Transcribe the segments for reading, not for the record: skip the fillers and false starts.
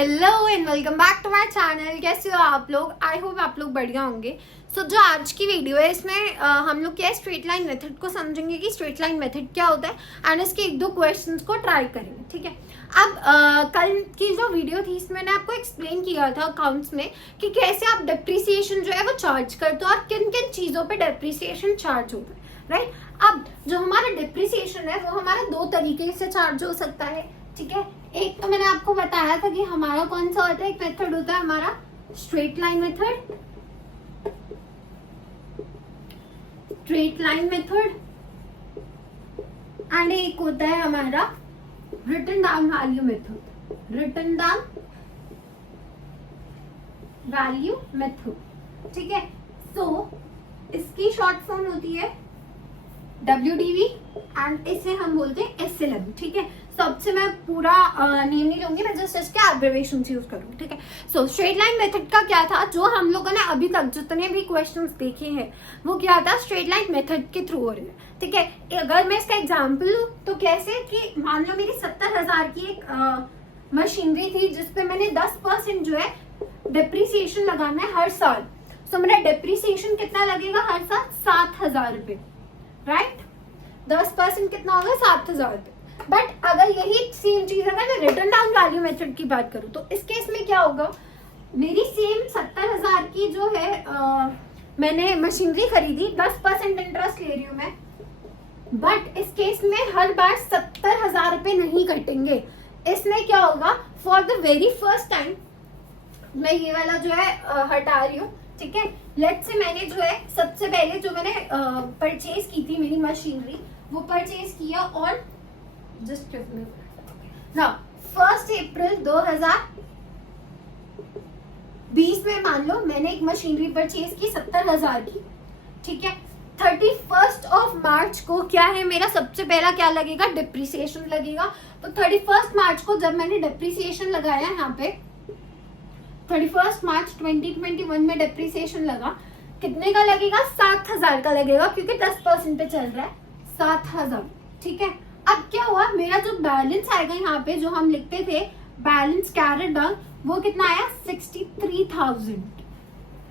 Hello and welcome back to my channel. कैसे हो आप लोग? आई होप आप लोग बढ़िया होंगे। जो आज की वीडियो है इसमें हम लोग क्या स्ट्रेट लाइन मेथड को समझेंगे कि स्ट्रेट लाइन मेथड क्या होता है एंड इसके एक दो क्वेश्चंस को ट्राई करेंगे। ठीक है। अब कल की जो वीडियो थी इसमें मैंने आपको एक्सप्लेन किया था अकाउंट्स में कि कैसे आप डिप्रिसिएशन जो है वो चार्ज करते हो और किन किन चीज़ों पर डिप्रिसिएशन चार्ज होता है। राइट। अब जो हमारा डिप्रिसिएशन है वो हमारा दो तरीके से चार्ज हो सकता है। ठीक है। एक तो मैंने आपको बताया था कि हमारा कौन सा होता है, एक मेथड होता है हमारा स्ट्रेट लाइन मेथड, एंड एक होता है हमारा रिटन डाउन वैल्यू मेथड। ठीक है। सो इसकी शॉर्ट फॉर्म होती है WDV एंड इसे हम बोलते हैं SLM। ठीक है। सबसे मैं पूरा नेम नहीं लूंगी, मैं जस्ट इसके एब्रिविएशन यूज करूंगी। ठीक है। सो स्ट्रेट लाइन मेथड का क्या था, जो हम लोगों ने अभी तक जितने भी क्वेश्चंस देखे हैं वो क्या था, स्ट्रेट लाइन मेथड के थ्रू हो रहे हैं। ठीक है। अगर मैं इसका एग्जांपल लूं तो कैसे कि मान लो मेरी 70,000 की एक मशीनरी थी जिसपे मैंने 10% जो है डिप्रिसिएशन लगाना है हर साल। सो मेरा डिप्रिसिएशन कितना लगेगा हर साल? 7,000 रुपए। राइट। 10% कितना होगा? 7,000 रुपए। बट अगर यही सेम चीज अगर मैं रिटर्न डाउन वैल्यू मेथड की बात करूं तो इस केस में क्या होगा, मेरी सेम 70,000 की जो है मैंने मशीनरी खरीदी, 10% इंटरेस्ट ले रही हूं मैं, बट इस केस में हर बार 70,000 रुपए नहीं कटेंगे। इसमें क्या होगा, for the very first time मैं ये वाला जो है हटा रही हूँ। ठीक है। लेट्स से मैंने जो है सबसे पहले जो मैंने परचेज की थी मेरी मशीनरी, वो परचेज किया और जस्ट 1 अप्रैल 2020 में मान लो मैंने एक मशीनरी परचेज की 70,000 की। ठीक है। 31 मार्च को क्या है मेरा सबसे पहला क्या लगेगा, डिप्रिसिएशन लगेगा। तो 31 मार्च को जब मैंने डिप्रिसिएशन लगाया यहाँ पे 31 मार्च 2021 में डिप्रिसिएशन लगा, कितने का लगेगा? 7,000 का लगेगा, क्योंकि 10% पे चल रहा है 7,000। ठीक है। अब क्या हुआ, मेरा जो बैलेंस आएगा यहाँ पे जो हम लिखते थे बैलेंस कैरेट डाउन, वो कितना आया? 63,000।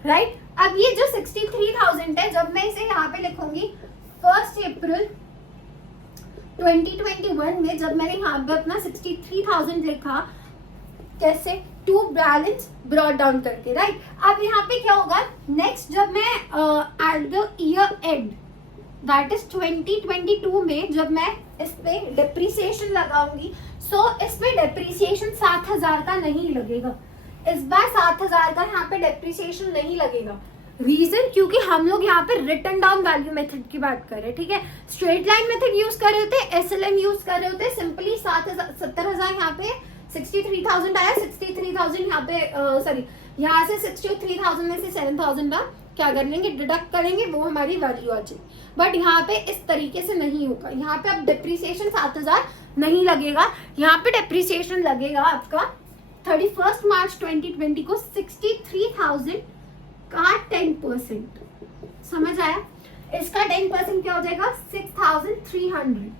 राइट। अब ये जो 63,000 है, जब मैं इसे यहाँ पे लिखूंगी 1 अप्रैल 2021 में जब मैंने यहाँ पे अपना 63,000 लिखा, कैसे? टू बैलेंस ब्रॉट डाउन करके। राइट। अब यहाँ पे क्या होगा, नेक्स्ट जब मैं at the year and that is 2022 में जब मैं इस पे डिप्रिसिएशन लगाऊंगी, सो इसमें डिप्रिसिएशन 7,000 का नहीं लगेगा। इस बार 7,000 का यहाँ पे डिप्रिसिएशन नहीं लगेगा। रीजन, क्योंकि हम लोग यहाँ पे रिटर्न डाउन वैल्यू मेथड की बात कर रहे हैं। ठीक है। स्ट्रेट लाइन मेथड यूज कर रहे होते, SLM यूज कर रहे होते, सिंपली 70,000 यहाँ पे 63,000 आया, 63,000 यहाँ पे सॉरी यहाँ से 63,000 में से 7,000 का क्या कर लेंगे, डिडक्ट करेंगे, वो हमारी वैल्यू आ जाएगी। बट यहाँ पे इस तरीके से नहीं होगा। यहाँ पे अब डिप्रिसिएशन 7,000 नहीं लगेगा, यहाँ पे डिप्रिसिएशन लगेगा आपका 31 मार्च 2020 को 63,000 का 10%। समझ आया? इसका 10% क्या हो जाएगा? 6,300।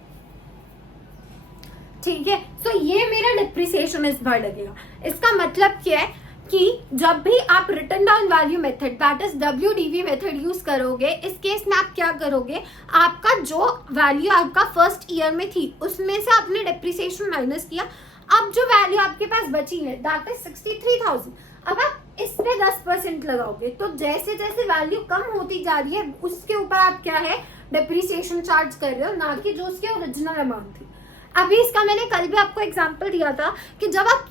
ठीक है। सो ये मेरा डिप्रिसिएशन इस बार लगेगा। इसका मतलब क्या है कि जब भी आप return down value method that is WDV method use करोगे, इस केस में आप क्या करोगे, आपका जो वैल्यू आपका फर्स्ट ईयर में थी उसमें से आपने डिप्रिसिएशन माइनस किया। अब जो वैल्यू आपके पास बची है दैट इज 63,000, अब आप इस पे 10% लगाओगे, तो जैसे जैसे वैल्यू कम होती जा रही है उसके ऊपर आप क्या है, डिप्रिसिएशन चार्ज कर रहे हो, ना कि जो उसके ओरिजिनल अमाउंट थी। अभी इसका मैंने कल भी आपको एग्जांपल दिया था कि जब आप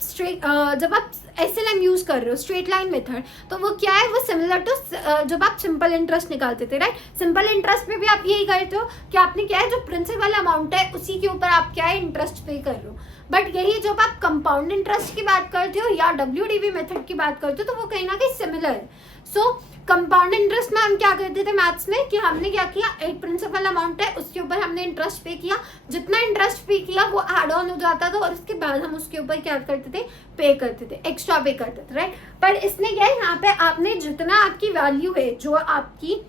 SLM यूज कर रहे हो, स्ट्रेट लाइन मेथड, तो वो क्या है, वो सिमिलर टू जब आप सिंपल इंटरेस्ट निकालते थे। राइट। सिंपल इंटरेस्ट में भी आप यही करते हो कि आपने क्या है, जो प्रिंसिपल अमाउंट है उसी के ऊपर आप क्या है, इंटरेस्ट पे कर रहे हो। बट यही जब आप कंपाउंड इंटरेस्ट की बात करते हो या WDV मेथड की बात करते हो तो वो कहीं ना कहीं सिमिलर है। सो कंपाउंड इंटरेस्ट में हम क्या करते थे मैथ्स में कि हमने क्या किया, एक प्रिंसिपल अमाउंट है उसके ऊपर हमने इंटरेस्ट पे किया, जितना इंटरेस्ट पे किया वो एड ऑन हो जाता था और उसके बाद हम उसके ऊपर क्या करते थे, पे करते थे, एक्स्ट्रा पे करते थे। राइट। पर इसमें क्या है, यहाँ पे आपने जितना आपकी वैल्यू है जो आपकी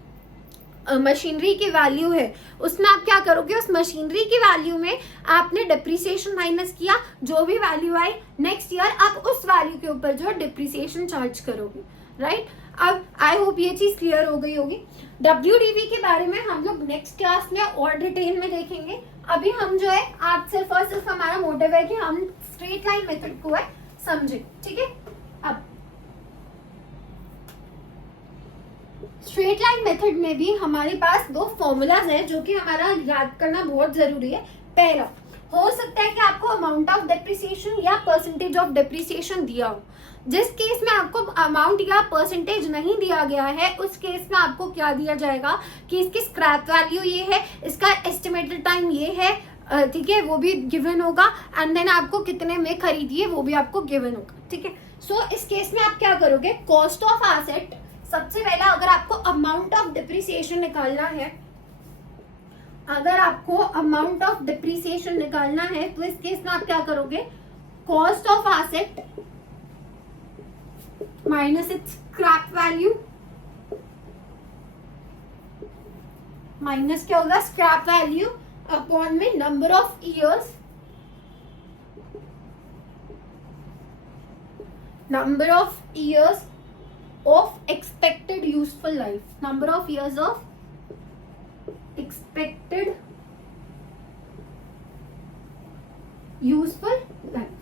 मशीनरी की वैल्यू है उसमें आप क्या करोगे, उस मशीनरी की वैल्यू में आपने डिप्रिसिएशन माइनस किया, जो भी वैल्यू आई नेक्स्ट ईयर आप उस वैल्यू के ऊपर जो डिप्रिसिएशन चार्ज करोगे, राइट। अब आई होप ये चीज क्लियर हो गई होगी। WDV के बारे में हम लोग नेक्स्ट क्लास में और डिटेल में देखेंगे। अभी हम जो है आज सिर्फ और सिर्फ हमारा मोटिव है कि हम स्ट्रेट लाइन मेथड को है समझे, ठीक है। अब स्ट्रेट लाइन मेथड में भी हमारे पास दो फॉर्मूलाज है जो कि हमारा याद करना बहुत जरूरी है। पहला, हो सकता है कि आपको अमाउंट ऑफ डेप्रिसिएशन या परसेंटेज ऑफ डेप्रिसिएशन दिया हो। जिस केस में आपको अमाउंट या परसेंटेज नहीं दिया गया है उस केस में आपको क्या दिया जाएगा कि इसकी स्क्रैप वैल्यू ये है, इसका एस्टिमेटेड टाइम ये है, ठीक है, वो भी गिवन होगा, एंड देन आपको कितने में खरीदिए वो भी आपको गिवन होगा, ठीक है। सो इस केस में आप क्या करोगे, कॉस्ट ऑफ एसेट, सबसे पहला अगर आपको अमाउंट ऑफ डिप्रिसिएशन निकालना है, अगर आपको अमाउंट ऑफ डिप्रिसिएशन निकालना है तो इस केस में आप क्या करोगे, cost of asset minus it's scrap value, minus क्या होगा, स्क्रैप वैल्यू अपॉन में number of years, number of years of expected useful life, number of years of expected useful life,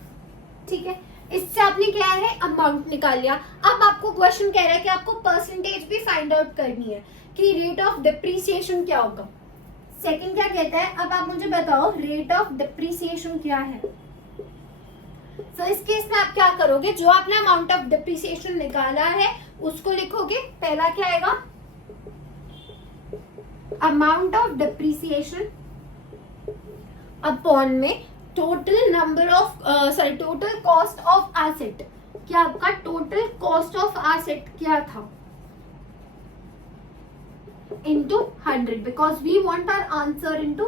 ठीक है। इससे आपने क्या है अमाउंट निकाल लिया। अब आपको क्वेश्चन कह रहा है कि आपको परसेंटेज भी फाइंड आउट करनी है कि रेट ऑफ डिप्रिसिएशन क्या होगा। सेकंड क्या कहता है, अब आप मुझे बताओ रेट ऑफ डिप्रिसिएशन क्या है। तो इस केस में आप क्या करोगे, जो आपने अमाउंट ऑफ डिप्रिसिएशन निकाला है उसको लिखोगे। पहला क्या आएगा, अमाउंट ऑफ डिप्रिसिएशन अपॉन में total number of total cost of asset, क्या आपका टोटल कॉस्ट ऑफ एसेट क्या था, into 100, because we want our answer into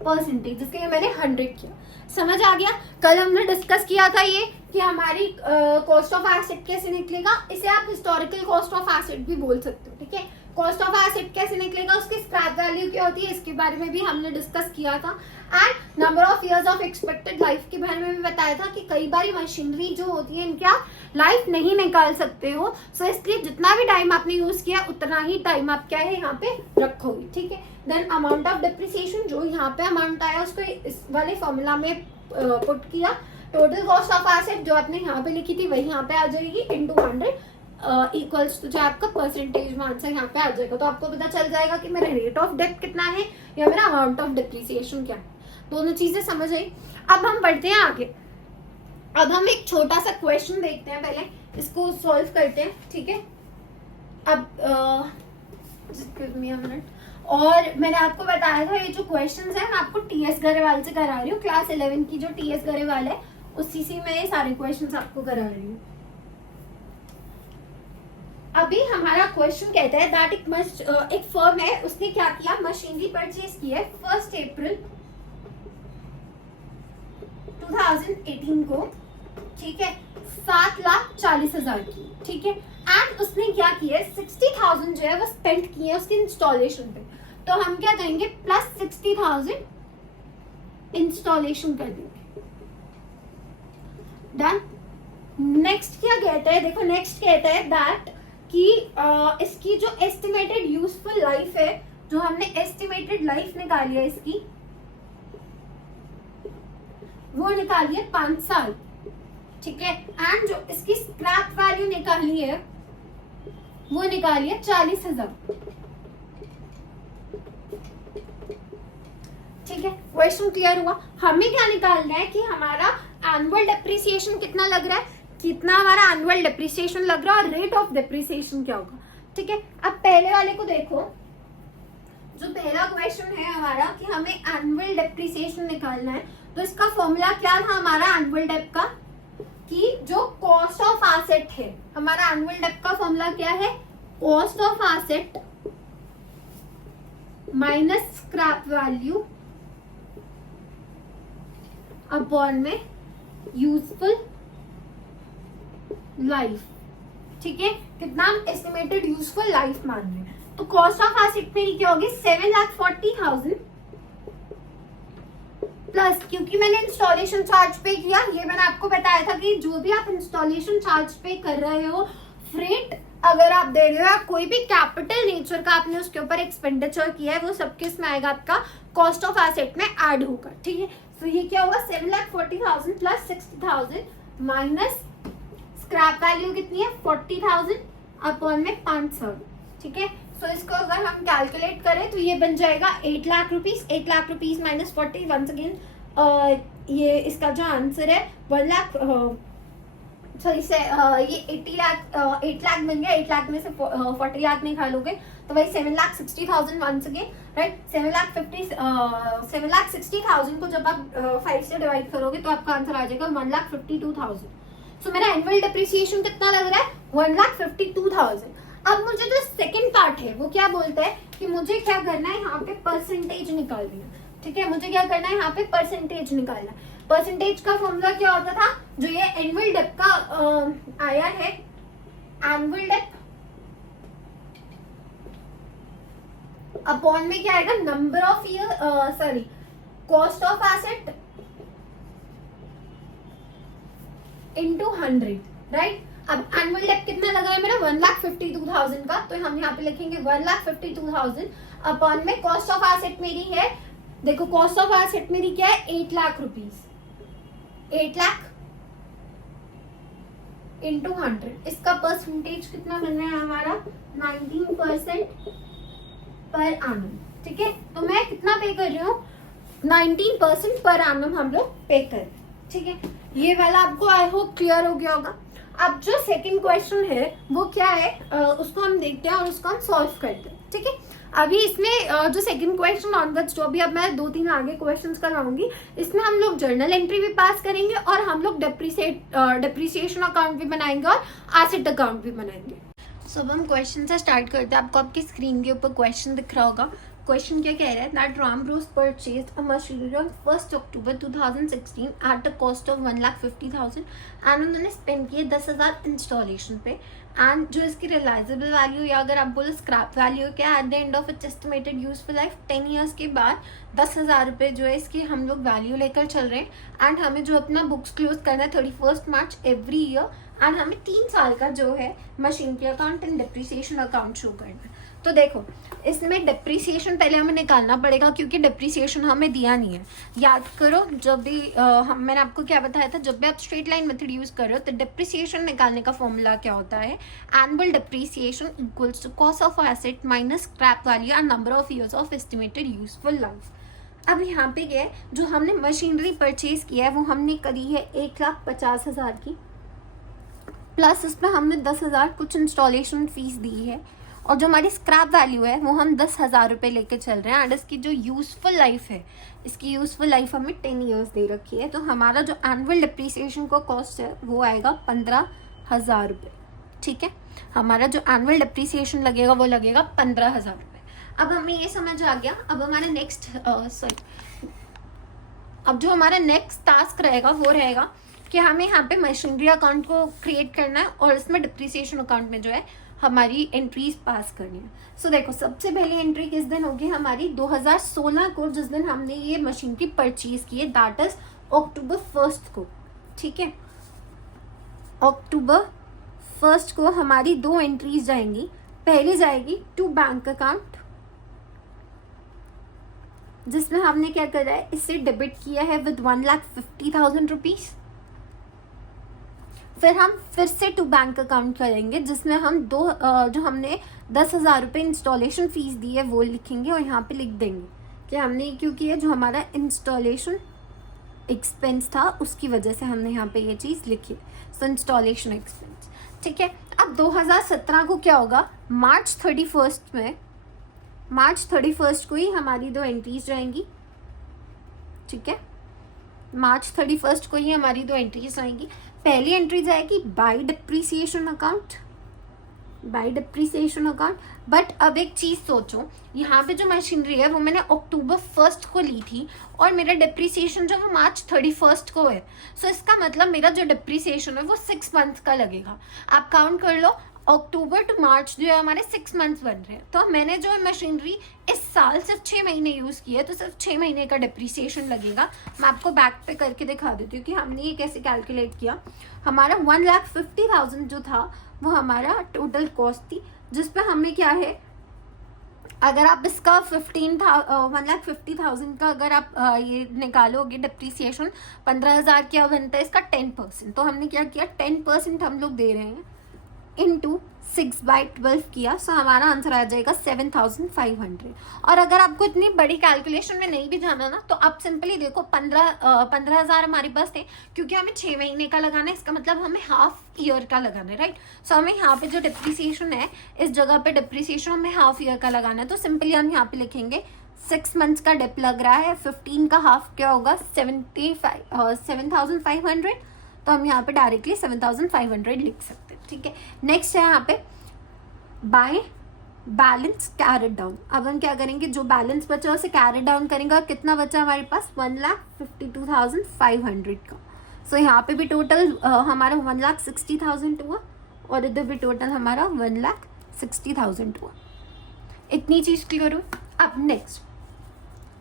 percentage, इसके लिए मैंने 100 किया। समझ आ गया। कल हमने डिस्कस किया था ये कि हमारी कॉस्ट ऑफ एसेट कैसे निकलेगा, इसे आप हिस्टोरिकल कॉस्ट ऑफ एसेट भी बोल सकते हो, ठीक है। कॉस्ट ऑफ एसेट कैसे निकलेगा, उसकी स्क्रैप वैल्यू क्या होती है, इसके बारे में भी हमने डिस्कस किया था। And number of years of expected life के बारे में भी बताया था कि कई बार मशीनरी जो होती है इनका लाइफ नहीं निकाल सकते हो, सो इसलिए जितना भी टाइम आपने यूज किया उतना ही टाइम आप क्या है यहाँ पे रखोगे, ठीक है। देन अमाउंट ऑफ डिप्रिसिएशन, जो यहाँ पे अमाउंट आया उसको इस वाले फॉर्मूला में पुट किया। टोटल कॉस्ट ऑफ एसेट जो आपने यहाँ पे लिखी थी वही यहाँ पे आ जाएगी इनटू 100 इक्वल्स टू जो आपका परसेंटेज में आंसर यहाँ पे आ जाएगा। तो आपको पता चल जाएगा कि मेरा रेट ऑफ डेट कितना है या मेरा अमाउंट ऑफ डिप्रिसिएशन क्या है। दोनों चीजें समझ आई। अब हम बढ़ते हैं आगे। अब हम एक छोटा सा क्वेश्चन देखते हैं, पहले इसको सॉल्व करते हैं, ठीक है। अब और मैंने आपको बताया था ये जो क्वेश्चंस है मैं आपको टीएस गरेवाल से करा रही हूँ। क्लास 11 की जो टीएस गरेवाल है उसी से मैं ये सारे क्वेश्चंस आपको करा रही हूँ। अभी हमारा क्वेश्चन कहता है दैट एक फर्म है, उसने क्या किया, मशीनरी परचेज की है 1 अप्रैल 2018 को, ठीक है, 7,40,000 की, ठीक है। एंड उसने क्या किया है 60,000 जो है वो स्पेंड किए हैं उसके इंस्टॉलेशन पे, तो हम क्या करेंगे प्लस 60,000 इंस्टॉलेशन कर देंगे। डन। नेक्स्ट क्या कहता है, देखो नेक्स्ट कहता है दैट कि इसकी जो एस्टिमेटेड यूजफुल लाइफ है, जो हमने एस्टिमेटेड लाइफ निकाली है इसकी, वो निकाली है 5 साल, ठीक है। एंड जो इसकी स्क्रैप वैल्यू निकाली है वो निकाली है 40,000, ठीक है। क्वेश्चन क्लियर हुआ। हमें क्या निकालना है कि हमारा एनुअल डेप्रिसिएशन कितना लग रहा है, कितना हमारा एनुअल डेप्रिसिएशन लग रहा है और रेट ऑफ डेप्रिसिएशन क्या होगा, ठीक है। अब पहले वाले को देखो, जो पहला क्वेश्चन है हमारा कि हमें एनुअल डेप्रिसिएशन निकालना है, तो इसका फॉर्मूला क्या था हमारा एनुअल डेप का, कि जो कॉस्ट ऑफ एसेट है, हमारा एनुअल डेप का फॉर्मूला क्या है, cost of asset minus scrap value upon में यूजफुल लाइफ, ठीक है। कितना हम एस्टिमेटेड यूजफुल लाइफ मान रहे हैं। तो कॉस्ट ऑफ एसेट मेरी क्या होगी 7,40,000 प्लस, क्योंकि मैंने इंस्टॉलेशन चार्ज पे किया, ये मैंने आपको बताया था कि जो भी आप इंस्टॉलेशन चार्ज पे कर रहे हो, फ्रेट अगर आप दे रहे हो या कोई भी कैपिटल नेचर का आपने उसके ऊपर एक्सपेंडिचर किया है, वो सब किस में आएगा, आपका कॉस्ट ऑफ एसेट में ऐड होगा। ठीक है, तो ये क्या होगा 7,40,000 प्लस 60,000 माइनस स्क्रैप वैल्यू कितनी है 40,000 अपॉन में 500। ठीक है, तो इसको अगर हम कैलकुलेट करें तो ये बन जाएगा 8 lakh rupees. 8 lakh rupees minus 40, once again ये इसका जो आंसर है 1 लाख, सॉरी से ये 8 लाख बन गया। 8 लाख में से 40 लाख निकालोगे तो वही 7,60,000 वंस अगेन, राइट। 7,60,000 को जब आप 5 से डिवाइड करोगे तो आपका आंसर आ जाएगा 1,52,000। सो मेरा एनुअल डिप्रिसिएशन कितना लग रहा है 1,52,000। अब मुझे जो सेकंड पार्ट है वो क्या बोलता है कि मुझे क्या करना है, यहाँ पे परसेंटेज निकालनी है। ठीक है, मुझे क्या करना है, यहाँ पे परसेंटेज निकालना है। परसेंटेज का फॉर्मूला क्या होता था, जो ये एनुअल डेप का आया है, एनुअल डेप अपॉन में क्या आएगा, number of year, sorry cost of asset into 100, right. अब एनुअल डेप कितना लग रहा है मेरा 1,52,000 का, तो हम यहाँ पे लिखेंगे 1,52,000 अपॉन में कॉस्ट ऑफ एसेट मेरी है, देखो कॉस्ट ऑफ एसेट मेरी क्या है 8 लाख रुपीज। 8 लाख इंटू 100, इसका परसेंटेज कितना बन रहा है हमारा 19% पर एनम। ठीक है, तो मैं कितना पे कर रही हूँ 19% पर एनम हम लोग पे कर रहे हैं। ठीक है, ये वाला आपको आई होप क्लियर हो गया होगा। अब जो सेकंड क्वेश्चन है वो क्या है, उसको हम देखते हैं और उसको हम सॉल्व करते हैं। ठीक है, अभी इसमें जो सेकंड क्वेश्चन ऑनवर्ड्स जो भी अब मैं 2-3 आगे क्वेश्चंस करवाऊंगी, इसमें हम लोग जर्नल एंट्री भी पास करेंगे और हम लोग डिप्रिसिएशन अकाउंट भी बनाएंगे और एसेट अकाउंट भी बनाएंगे। सो अब हम क्वेश्चन से स्टार्ट करते हैं। आपको आपकी स्क्रीन के ऊपर क्वेश्चन दिख रहा होगा। क्वेश्चन क्या कह रहा है, that Ram Bros purchased a machinery on 1 October 2016 at a cost of 1,50,000 and उन्होंने स्पेंड किए 10,000 इंस्टॉलेशन पे, एंड जो इसकी रिलाइजेबल वैल्यू या अगर आप बोलो स्क्रैप वैल्यू क्या, at the end of its estimated useful life 10 years के बाद 10,000 रुपये जो है इसकी हम लोग वैल्यू लेकर चल रहे हैं। एंड हमें जो अपना बुक्स क्लोज करना है 31 मार्च एवरी ईयर, एंड हमें 3 साल का जो है मशीन के account and depreciation account show करना है। तो देखो इसमें डिप्रिसिएशन पहले हमें निकालना पड़ेगा क्योंकि डिप्रिसिएशन हमें दिया नहीं है। याद करो जब भी मैंने आपको क्या बताया था, जब भी आप स्ट्रेट लाइन मेथड यूज कर रहे हो तो डिप्रिसिएशन निकालने का फॉर्मूला क्या होता है, annual depreciation equals to cost of asset minus scrap value and number of years of estimated useful life. अब यहाँ पे क्या है, जो हमने मशीनरी परचेज किया है वो हमने करी है 1,50,000 की, प्लस इसमें हमने 10,000 कुछ इंस्टॉलेशन फीस दी है, और जो हमारी स्क्रैप वैल्यू है वो हम 10,000 रुपये लेके चल रहे हैं। एंड इसकी जो यूजफुल लाइफ है, इसकी यूजफुल लाइफ हमें 10 ईयर्स दे रखी है। तो हमारा जो एनुअल डिप्रिसिएशन का कॉस्ट है वो आएगा 15,000 रुपये। ठीक है, हमारा जो एनुअल डिप्रिसिएशन लगेगा वो लगेगा 15,000 रुपये। अब हमें ये समझ आ गया। अब हमारा अब जो हमारा नेक्स्ट टास्क रहेगा वो रहेगा कि हमें यहाँ पे मशीनरी अकाउंट को क्रिएट करना है और इसमें डिप्रिसिएशन अकाउंट में जो है हमारी एंट्रीज पास करनी है। सो देखो सबसे पहली एंट्री किस दिन होगी हमारी 2016 को, जिस दिन हमने ये मशीन की परचेज की है, दैट इज अक्टूबर 1 को। ठीक है, अक्टूबर 1 को हमारी 2 एंट्रीज जाएंगी। पहली जाएगी टू बैंक अकाउंट, जिसमें हमने क्या करा है, इससे डेबिट किया है विद 1,50,000 रुपीज। फिर हम फिर से टू बैंक अकाउंट करेंगे, जिसमें हम जो हमने 10,000 रुपये इंस्टॉलेशन फीस दी है वो लिखेंगे और यहाँ पे लिख देंगे कि हमने क्यों किया, जो हमारा इंस्टॉलेशन एक्सपेंस था उसकी वजह से हमने यहाँ पे ये चीज़ लिखी है, सो इंस्टॉलेशन एक्सपेंस। ठीक है, अब 2017 को क्या होगा, मार्च 31 को ही हमारी 2 एंट्रीज रहेंगी। ठीक है, मार्च 31 को ही हमारी 2 एंट्रीज आएंगी। पहली एंट्री जाएगी बाय डिप्रिसिएशन अकाउंट, बट अब एक चीज सोचो, यहाँ पे जो मशीनरी है वो मैंने अक्टूबर 1 को ली थी और मेरा डिप्रिसिएशन जो वो मार्च 31 को है। सो इसका मतलब मेरा जो डिप्रिसिएशन है वो 6 मंथ का लगेगा। आप काउंट कर लो, अक्टूबर टू मार्च जो है हमारे 6 मंथ्स बन रहे हैं। तो मैंने जो है मशीनरी इस साल सिर्फ 6 महीने यूज़ की है, तो सिर्फ 6 महीने का डिप्रिसिएशन लगेगा। मैं आपको बैक पे करके दिखा देती हूँ कि हमने ये कैसे कैलकुलेट किया। हमारा 1,50,000 जो था वो हमारा टोटल कॉस्ट थी, जिसपे हमें क्या है, अगर आप इसका 1,50,000 का अगर आप ये निकालोगे डिप्रिसिएशन 15,000 क्या बनता है इसका 10%। तो हमने क्या किया, 10% हम लोग दे रहे हैं इंटू 6/12 किया, सो हमारा आंसर आ जाएगा 7,500। और अगर आपको इतनी बड़ी कैलकुलेशन में नहीं भी जाना ना, तो आप सिंपली देखो 15,000 हमारे पास थे, क्योंकि हमें 6 महीने का लगाना है, इसका मतलब हमें हाफ ईयर का लगाना है, राइट। सो हमें यहाँ पे जो डिप्रिसिएशन है, इस जगह पे डिप्रिसिएशन हमें हाफ ईयर का लगाना है। तो सिंपली हम यहाँ पे लिखेंगे 6 मंथ्स का डिप लग रहा है, 15 का हाफ क्या होगा 7,500। तो हम यहाँ पे डायरेक्टली 7,500 लिख सकते हैं, ठीक है। नेक्स्ट है यहाँ पे बाय बैलेंस कैरेड डाउन। अब हम क्या करेंगे, जो बैलेंस बचा उसे कैरेड डाउन करेंगे, और कितना बचा हमारे पास 1,52,500 का। सो यहाँ पे भी टोटल हमारा 1,60,000 हुआ, और इधर भी टोटल हमारा 1,60,000 हुआ। इतनी चीज क्लियर हो। अब नेक्स्ट,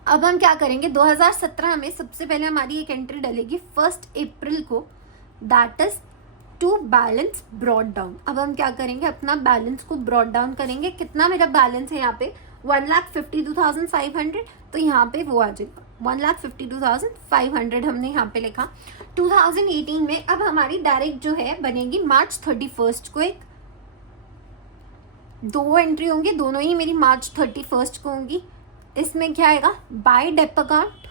अब हम क्या करेंगे, 2017 में सबसे पहले हमारी एक एंट्री डलेगी 1 अप्रैल को, that is to balance brought down. अब हम क्या करेंगे, अपना बैलेंस को ब्रॉड डाउन करेंगे। कितना मेरा बैलेंस है यहाँ पे 1,52,500, तो यहाँ पे वो आ जाएगा 1,52,500 हमने यहाँ पे लिखा। 2018 में अब हमारी डायरेक्ट जो है बनेगी मार्च 31 को, एक 2 एंट्री होंगी, दोनों ही मेरी मार्च 31 को होंगी। इसमें क्या आएगा, by dep account,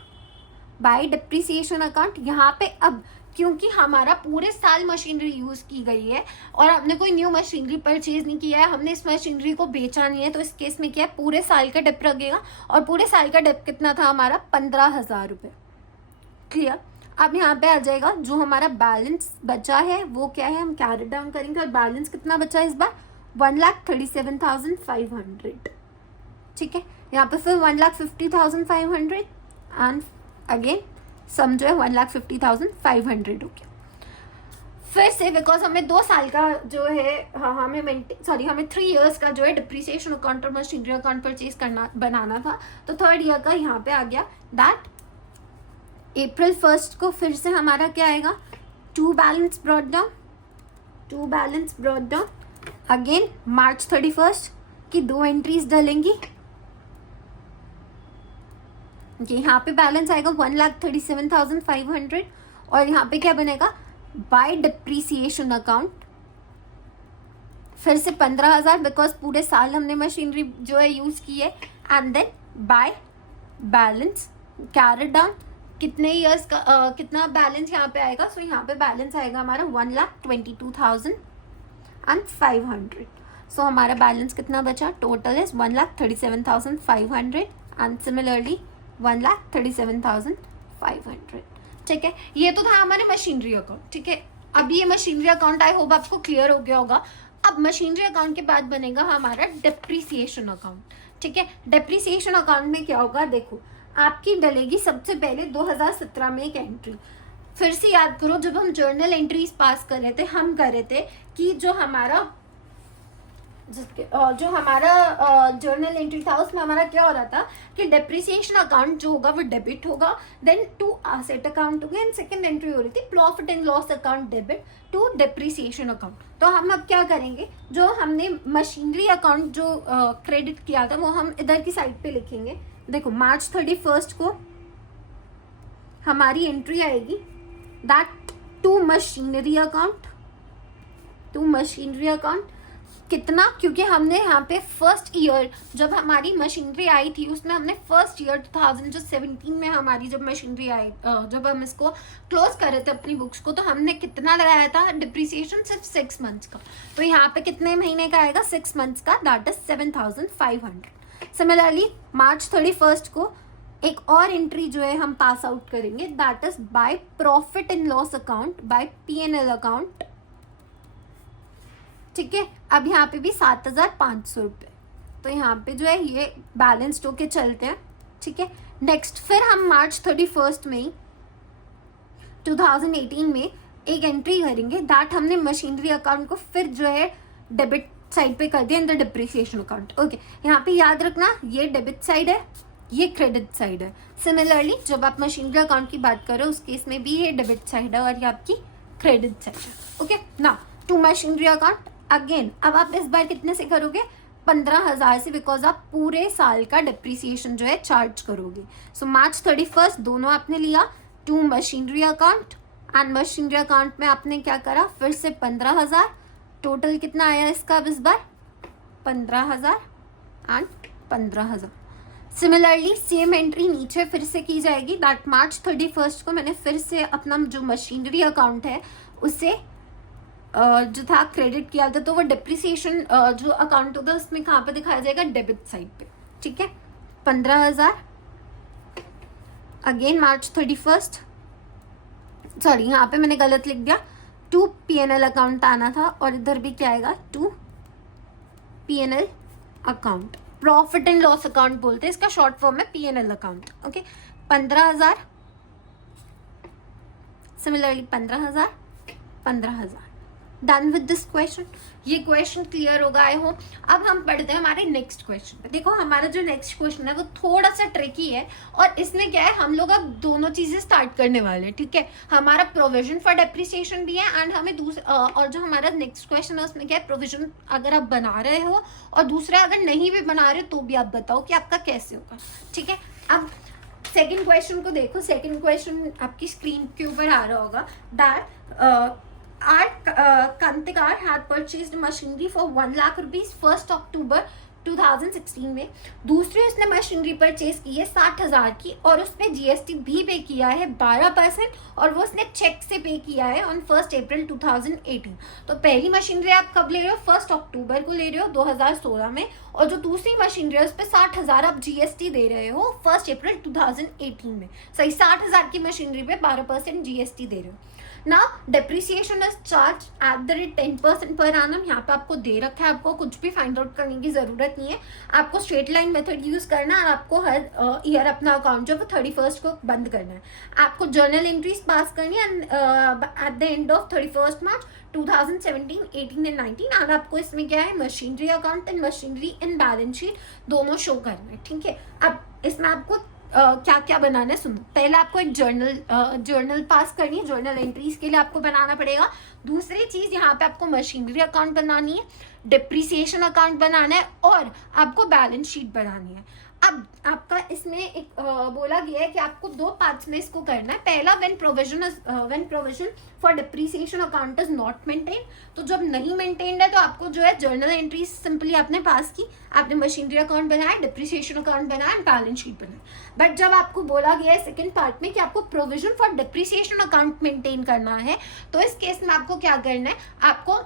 by depreciation account. यहाँ पे अब क्योंकि हमारा पूरे साल मशीनरी यूज की गई है और हमने कोई न्यू मशीनरी परचेज नहीं किया है, हमने इस मशीनरी को बेचा नहीं है, तो इस केस में क्या है, पूरे साल का डिप लगेगा। और पूरे साल का डिप कितना था हमारा 15,000 रुपये। क्लियर। अब यहाँ पे आ जाएगा जो हमारा बैलेंस बचा है वो क्या है, हम कैरी डाउन करेंगे। और बैलेंस कितना बचा है इस बार 1,37,500, ठीक है। यहाँ पे फिर 1,50,500 एंड अगेन सम जो है 1,50,500 हो गया। फिर से बिकॉज हमें 2 साल का जो है हमें 3 इयर्स का जो है डिप्रिसिएशन अकाउंट और मशीनरी अकाउंट परचेज करना बनाना था, तो 3rd ईयर का यहाँ पे आ गया दैट अप्रैल 1 को फिर से हमारा क्या आएगा, to balance brought down again March 31 की 2 एंट्रीज डलेंगी। यहाँ पे बैलेंस आएगा 1,37,500 और यहाँ पे क्या बनेगा, बाय डिप्रिसिएशन अकाउंट फिर से 15,000 बिकॉज पूरे साल हमने मशीनरी जो है यूज की है। And then by balance carried down, कितने इयर्स का कितना बैलेंस यहाँ पे आएगा, सो यहाँ पे बैलेंस आएगा हमारा 1,22,500। सो हमारा बैलेंस कितना बचा, टोटल इज 1,37,500 एंड सिमिलरली 1,37,500, ठीक है। ये तो था हमारे मशीनरी अकाउंट, ठीक है। अब ये मशीनरी अकाउंट आई होप आपको क्लियर हो गया होगा। अब मशीनरी अकाउंट के बाद बनेगा हमारा डिप्रिसिएशन अकाउंट, ठीक है। डिप्रिसिएशन अकाउंट में क्या होगा, देखो आपकी डलेगी सबसे पहले 2017 में एक एंट्री। फिर से याद करो जब हम जर्नल एंट्रीज पास कर रहे थे, हम कर रहे थे कि जो हमारा जर्नल एंट्री था उसमें हमारा क्या हो रहा था कि डिप्रिसिएशन अकाउंट जो होगा वो डेबिट होगा, देन टू एसेट अकाउंट होगा, एंड सेकंड एंट्री हो रही थी profit and loss account debit to depreciation account. तो हम अब क्या करेंगे, जो हमने मशीनरी अकाउंट जो क्रेडिट किया था वो हम इधर की साइड पे लिखेंगे। देखो मार्च 31 को हमारी एंट्री आएगी दैट टू मशीनरी अकाउंट कितना, क्योंकि हमने यहाँ पे फर्स्ट ईयर जब हमारी मशीनरी आई थी उसमें हमने फर्स्ट ईयर 2017 में हमारी जब मशीनरी आई, जब हम इसको क्लोज कर रहे थे अपनी बुक्स को, तो हमने कितना लगाया था डिप्रिसिएशन, सिर्फ 6 मंथ्स का। तो यहाँ पे कितने महीने का आएगा, 6 मंथ्स का, दैट इज 7,500। सिमिलरली मार्च 31 को एक और एंट्री जो है हम पास आउट करेंगे that is by profit and loss account, by P&L account, ठीक है। अब यहाँ पे भी 7,500 रुपये, तो यहाँ पे जो है ये बैलेंस होके चलते हैं, ठीक है। नेक्स्ट फिर हम मार्च 31 में 2018 में एक एंट्री करेंगे दैट हमने मशीनरी अकाउंट को फिर जो है डेबिट साइड पे कर दिया in the depreciation account. Okay, यहाँ पे याद रखना ये डेबिट साइड है, ये क्रेडिट साइड है। सिमिलरली जब आप मशीनरी अकाउंट की बात करो उस केस में भी ये डेबिट साइड है और ये आपकी क्रेडिट साइड है। ओके, ना टू मशीनरी अकाउंट अगेन, अब आप इस बार कितने से करोगे? 15,000 से, बिकॉज आप पूरे साल का डिप्रिसिएशन जो है चार्ज करोगे। सो March 31 दोनों आपने लिया to machinery account and machinery account में आपने क्या करा? फिर से 15,000। टोटल कितना आया इसका अब इस बार? 15,000 एंड 15,000। सिमिलरली सेम एंट्री नीचे फिर से की जाएगी, दैट March 31 को मैंने फिर से अपना जो मशीनरी अकाउंट है उससे जो था क्रेडिट किया था, तो वो डिप्रिसिएशन जो अकाउंट होगा उसमें कहाँ पे दिखाया जाएगा? डेबिट साइड पे। ठीक है, 15,000 अगेन March 31, सॉरी यहाँ पे मैंने गलत लिख दिया, टू P&L अकाउंट आना था और इधर भी क्या आएगा? To P&L account, profit and loss account बोलते हैं इसका, शॉर्ट फॉर्म है P&L account. Okay, 15,000 similarly 15,000 15,000। Done with this question. ये क्वेश्चन क्लियर होगा आई होप। अब हम पढ़ते हैं हमारे नेक्स्ट क्वेश्चन पे। देखो हमारा जो नेक्स्ट क्वेश्चन है वो थोड़ा सा ट्रिकी है और इसमें क्या है, हम लोग अब दोनों चीजें स्टार्ट करने वाले हैं। ठीक है, हमारा प्रोविजन फॉर डेप्रिसिएशन भी है एंड हमें और जो हमारा नेक्स्ट क्वेश्चन है उसमें क्या है, प्रोविजन अगर आप बना रहे हो और दूसरा अगर नहीं भी बना रहे हो तो भी आप बताओ कि आपका कैसे होगा। ठीक है, अब सेकेंड क्वेश्चन को देखो। सेकेंड क्वेश्चन आपकी स्क्रीन के ऊपर आ रहा होगा, that Kantikar had purchased machinery for 1 lakh rupees 1st October 2016 में। दूसरी उसने मशीनरी परचेज की है 60,000 की और उसमें जीएसटी भी पे किया है 12% और वो उसने चेक से पे किया है ऑन 1 अप्रैल 2018। तो पहली मशीनरी आप कब ले रहे हो? 1 अक्टूबर को ले रहे हो 2016 में, और जो दूसरी मशीनरी है उस पर 60,000 आप जीएसटी दे रहे हो 1 अप्रैल 2018 में। सही, 60,000 की मशीनरी पे 12% जीएसटी दे रहे हो ना। Depreciation is charge at the rate 10% per annum. यहाँ पे आपको दे रखा है, आपको कुछ भी फाइंड आउट करने की जरूरत नहीं है, आपको स्ट्रेट लाइन मेथड यूज करना है। आपको हर ईयर अपना अकाउंट जो है 31 को बंद करना है। आपको जर्नल एंट्रीज पास करनी है at the end of 31 March 2017, 18 and 19। और आपको इसमें क्या है, machinery account and machinery in balance sheet दोनों शो करना है। ठीक है, अब इसमें आपको क्या क्या बनाना है सुनो। पहले आपको एक जर्नल पास करनी है, जर्नल एंट्रीज के लिए आपको बनाना पड़ेगा। दूसरी चीज यहाँ पे आपको मशीनरी अकाउंट बनानी है, डिप्रिसिएशन अकाउंट बनाना है और आपको बैलेंस शीट बनानी है। अब आपका इसमें एक बोला गया है कि आपको 2 पार्ट्स में इसको करना है। पहला, when provision for depreciation account is not maintain, तो जब नहीं मेंटेन्ड है तो आपको जो है जर्नल एंट्री सिंपली आपने पास की, आपने मशीनरी अकाउंट बनाया, डिप्रिसिएशन अकाउंट बनाया एंड बैलेंस शीट बनाया। बट जब आपको बोला गया है सेकेंड पार्ट में कि आपको provision for depreciation account maintain करना है, तो इस केस में आपको क्या करना है, आपको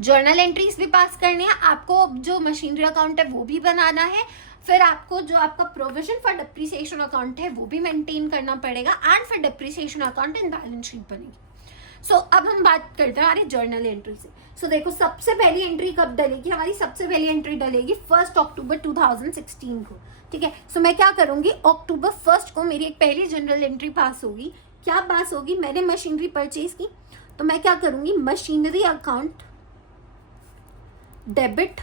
जर्नल एंट्रीज भी पास करनी है, आपको जो मशीनरी अकाउंट है वो भी बनाना है, फिर आपको जो आपका प्रोविजन फॉर डिप्रिसिएशन अकाउंट है वो भी मेंटेन करना पड़ेगा एंड फिर depreciation account and balance sheet बनेगी। सो अब हम बात करते हैं हमारे जर्नल एंट्री से। सो देखो सबसे पहली एंट्री कब डलेगी, हमारी सबसे पहली एंट्री डलेगी 1 अक्टूबर 2016 को। ठीक है, सो मैं क्या करूंगी, अक्टूबर 1 को मेरी एक पहली जनरल एंट्री पास होगी। क्या पास होगी, मैंने मशीनरी परचेज की तो मैं क्या करूंगी, मशीनरी अकाउंट डेबिट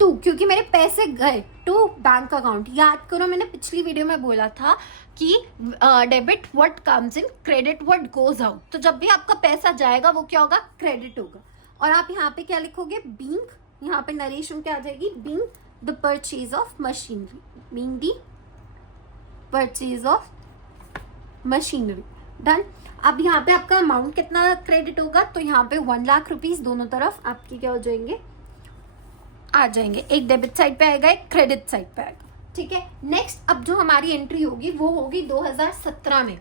टू, क्योंकि मेरे पैसे गए टू बैंक अकाउंट। याद करो मैंने पिछली वीडियो में बोला था कि debit what comes in, credit what goes out. तो जब भी आपका पैसा जाएगा वो क्या होगा, क्रेडिट होगा। और आप यहाँ पे क्या लिखोगे, बीइंग, यहाँ पे नरेशन क्या आ जाएगी, being the purchase of machinery, being the purchase of machinery. Done. अब यहाँ पे आपका अमाउंट कितना क्रेडिट होगा, तो यहाँ पे 1 लाख रुपीज दोनों तरफ आपके क्या हो जाएंगे, आ जाएंगे। एक डेबिट साइड पे आएगा, एक क्रेडिट साइड पे आएगा। ठीक है, नेक्स्ट अब जो हमारी एंट्री होगी वो होगी 2017 में।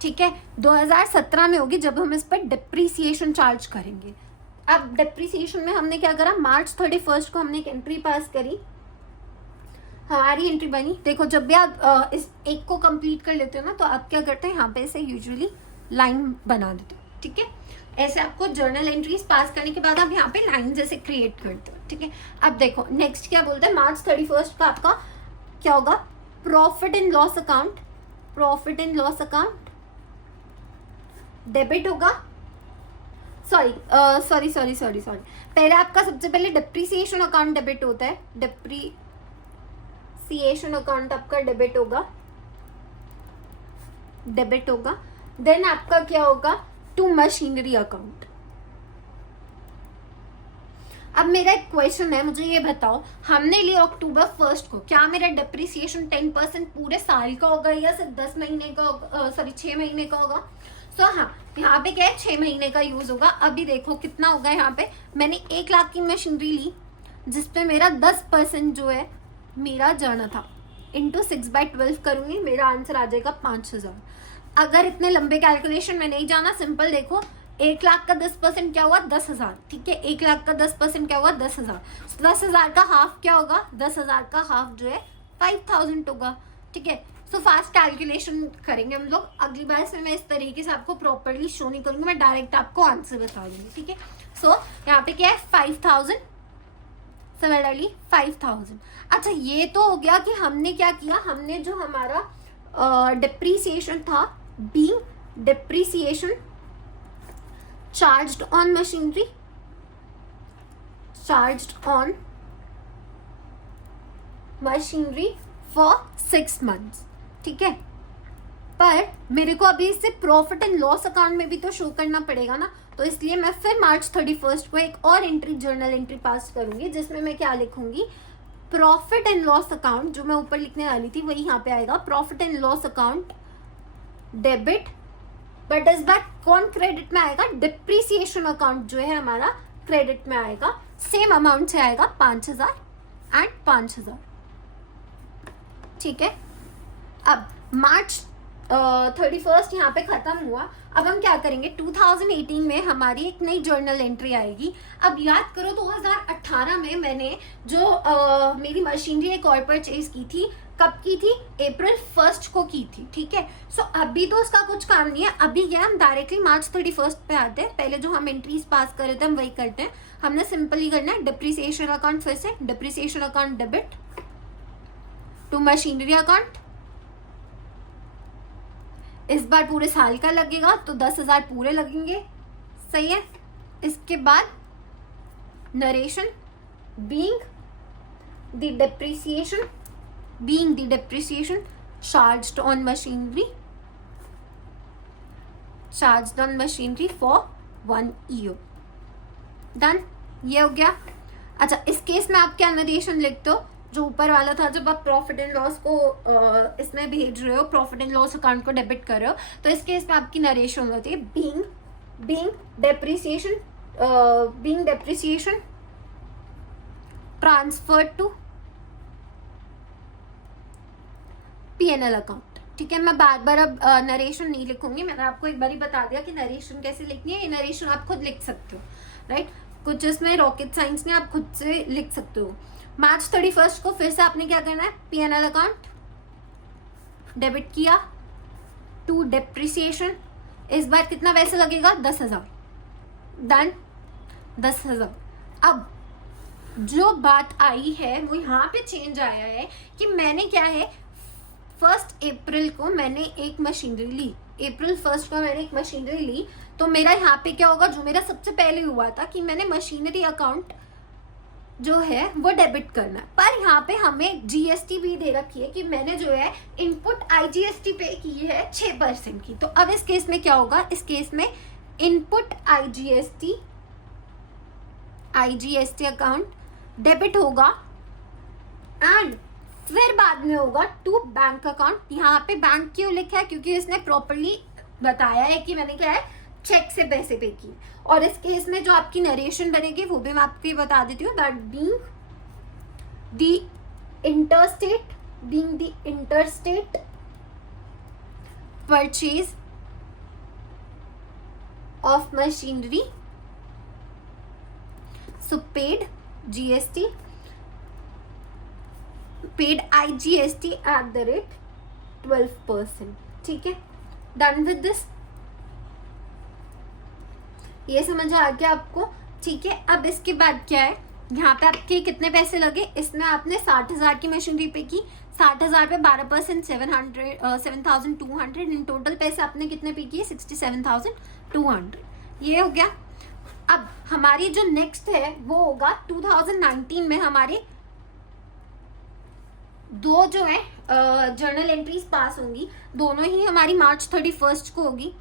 ठीक है, 2017 में होगी जब हम इस पर डिप्रिसिएशन चार्ज करेंगे। अब डिप्रिसिएशन में हमने क्या करा, March 31 को हमने एक एंट्री पास करी, हमारी एंट्री बनी। देखो जब भी आप इस एक को कंप्लीट कर लेते हो ना, तो आप क्या करते हैं, यहाँ पे इसे यूजुअली लाइन बना देते हो। ठीक है, ऐसे आपको जर्नल एंट्रीज पास करने के बाद आप यहाँ पे लाइन जैसे क्रिएट करते हो। ठीक है, अब देखो नेक्स्ट क्या बोलते हैं, March 31 का आपका क्या होगा, profit and loss account, profit and loss account debit होगा सॉरी, पहले आपका सबसे पहले डिप्रिसिएशन अकाउंट डेबिट होता है, डिप्रिसिएशन अकाउंट आपका डेबिट होगा, देन आपका क्या होगा, टू मशीनरी अकाउंट। अब मेरा एक क्वेश्चन है, मुझे ये बताओ, हमने लिया अक्टूबर 1 को, क्या मेरा डिप्रिसिएशन 10% पूरे साल का होगा या सिर्फ 10 महीने का होगा, 6 महीने का होगा? हाँ, यहाँ पे क्या है, 6 महीने का यूज होगा। अभी देखो कितना होगा, यहाँ पे मैंने 1 लाख की मशीनरी ली जिसपे मेरा 10% जो है मेरा जाना था, इंटू 6/12 करूंगी, मेरा आंसर आ जाएगा 5000। अगर इतने लंबे कैलकुलेशन में नहीं जाना, सिंपल देखो, 1 लाख का 10% क्या हुआ, 10,000, ठीक है। 1 लाख का 10% क्या हुआ, 10,000। 10,000 का हाफ क्या होगा, 10,000 का हाफ जो है 5,000 होगा, ठीक है। सो फास्ट कैलकुलेशन करेंगे हम लोग। अगली बार से मैं इस तरीके से आपको प्रॉपरली शो नहीं करूंगी, मैं डायरेक्ट आपको आंसर बता दूंगी, ठीक है। सो यहाँ पे क्या है, 5,000, सिमिलरली 5,000। अच्छा, ये तो हो गया कि हमने क्या किया, हमने जो हमारा डिप्रिसिएशन था, being depreciation charged on machinery, for 6 months, ठीक है। पर मेरे को अभी इसे प्रॉफिट एंड लॉस अकाउंट में भी तो शो करना पड़ेगा ना, तो इसलिए मैं फिर मार्च 31 को एक और एंट्री, जर्नल एंट्री पास करूंगी, जिसमें मैं क्या लिखूंगी, प्रॉफिट एंड लॉस अकाउंट, जो मैं ऊपर लिखने वाली थी वही यहाँ पे आएगा, profit and loss account debit, but इस बार कौन क्रेडिट में आएगा, डिप्रिसिएशन अकाउंट जो है हमारा क्रेडिट में आएगा, सेम अमाउंट से आएगा, 5,000 एंड 5,000, ठीक है। अब मार्च 31 यहाँ पे खत्म हुआ। अब हम क्या करेंगे, 2018 में हमारी एक नई जर्नल एंट्री आएगी। अब याद करो 2018 में मैंने जो मेरी मशीनरी एक और परचेज की थी, कब की थी, अप्रैल 1 को की थी, ठीक है। सो अभी तो उसका कुछ काम नहीं है, अभी क्या हम डायरेक्टली मार्च 31 पे आते हैं। पहले जो हम एंट्रीज पास कर रहे थे हम वही करते हैं, हमने सिंपली करना है डिप्रिसिएशन अकाउंट, फिर से depreciation account debit to machinery account, इस बार पूरे साल का लगेगा तो 10,000 पूरे लगेंगे, सही है। इसके बाद narration, being the depreciation charged on machinery for 1 year, done, ये हो गया। अच्छा, इस केस में आप क्या नरेशन लिखते हो, जो ऊपर वाला था, जब आप प्रॉफिट एंड लॉस को इसमें भेज रहे हो, प्रॉफिट एंड लॉस अकाउंट को डेबिट कर रहे हो, तो इस केस में आपकी नरेशन होती है being depreciation transfer to P&L account, ठीक है। मैं बार बार अब नरेशन नहीं लिखूंगी, मैंने आपको एक बार ही बता दिया कि नरेशन कैसे लिखनी है। ये नरेशन आप खुद लिख सकते हो, राइट, कुछ इसमें रॉकेट साइंस में आप खुद से लिख सकते हो। मार्च 31 को फिर से आपने क्या करना है, P&L अकाउंट डेबिट किया टू डिप्रिसिएशन, इस बार कितना पैसे लगेगा, 10,000, डन, 10,000। अब जो बात आई है वो यहाँ पे चेंज आया है कि मैंने क्या है, 1 अप्रैल को मैंने एक मशीनरी ली, अप्रैल 1 को मैंने एक मशीनरी ली, तो मेरा यहाँ पे क्या होगा, जो मेरा सबसे पहले हुआ था कि मैंने मशीनरी अकाउंट जो है वो डेबिट करना है। पर यहाँ पे हमें जीएसटी भी दे रखी है कि मैंने जो है इनपुट आईजीएसटी पे की है 6% की। तो अब इस केस में क्या होगा, इस केस में इनपुट आईजीएसटी अकाउंट डेबिट होगा एंड फिर बाद में होगा टू बैंक अकाउंट। यहाँ पे बैंक क्यों लिखा है, क्योंकि इसने प्रॉपरली बताया है कि मैंने क्या है, चेक से पैसे पे किए। और इस केस में जो आपकी नरेशन बनेगी वो भी मैं आपको बता देती हूँ, that being the interstate purchase of machinery, so paid GST, paid IGST at the rate 12%, ठीक है। डन विद दिस, ये समझ आ गया आपको, ठीक है। अब इसके बाद क्या है, यहाँ पे आपके कितने पैसे लगे, इसमें आपने 60,000 की मशीनरी पे की, 60,000 पे 12%, 7,200, इन टोटल पैसे आपने कितने पे किए, 67,200, ये हो गया। अब हमारी जो नेक्स्ट है वो होगा 2019 में हमारे दो जो है जर्नल एंट्रीज पास होंगी, दोनों ही हमारी मार्च 31 को होगी।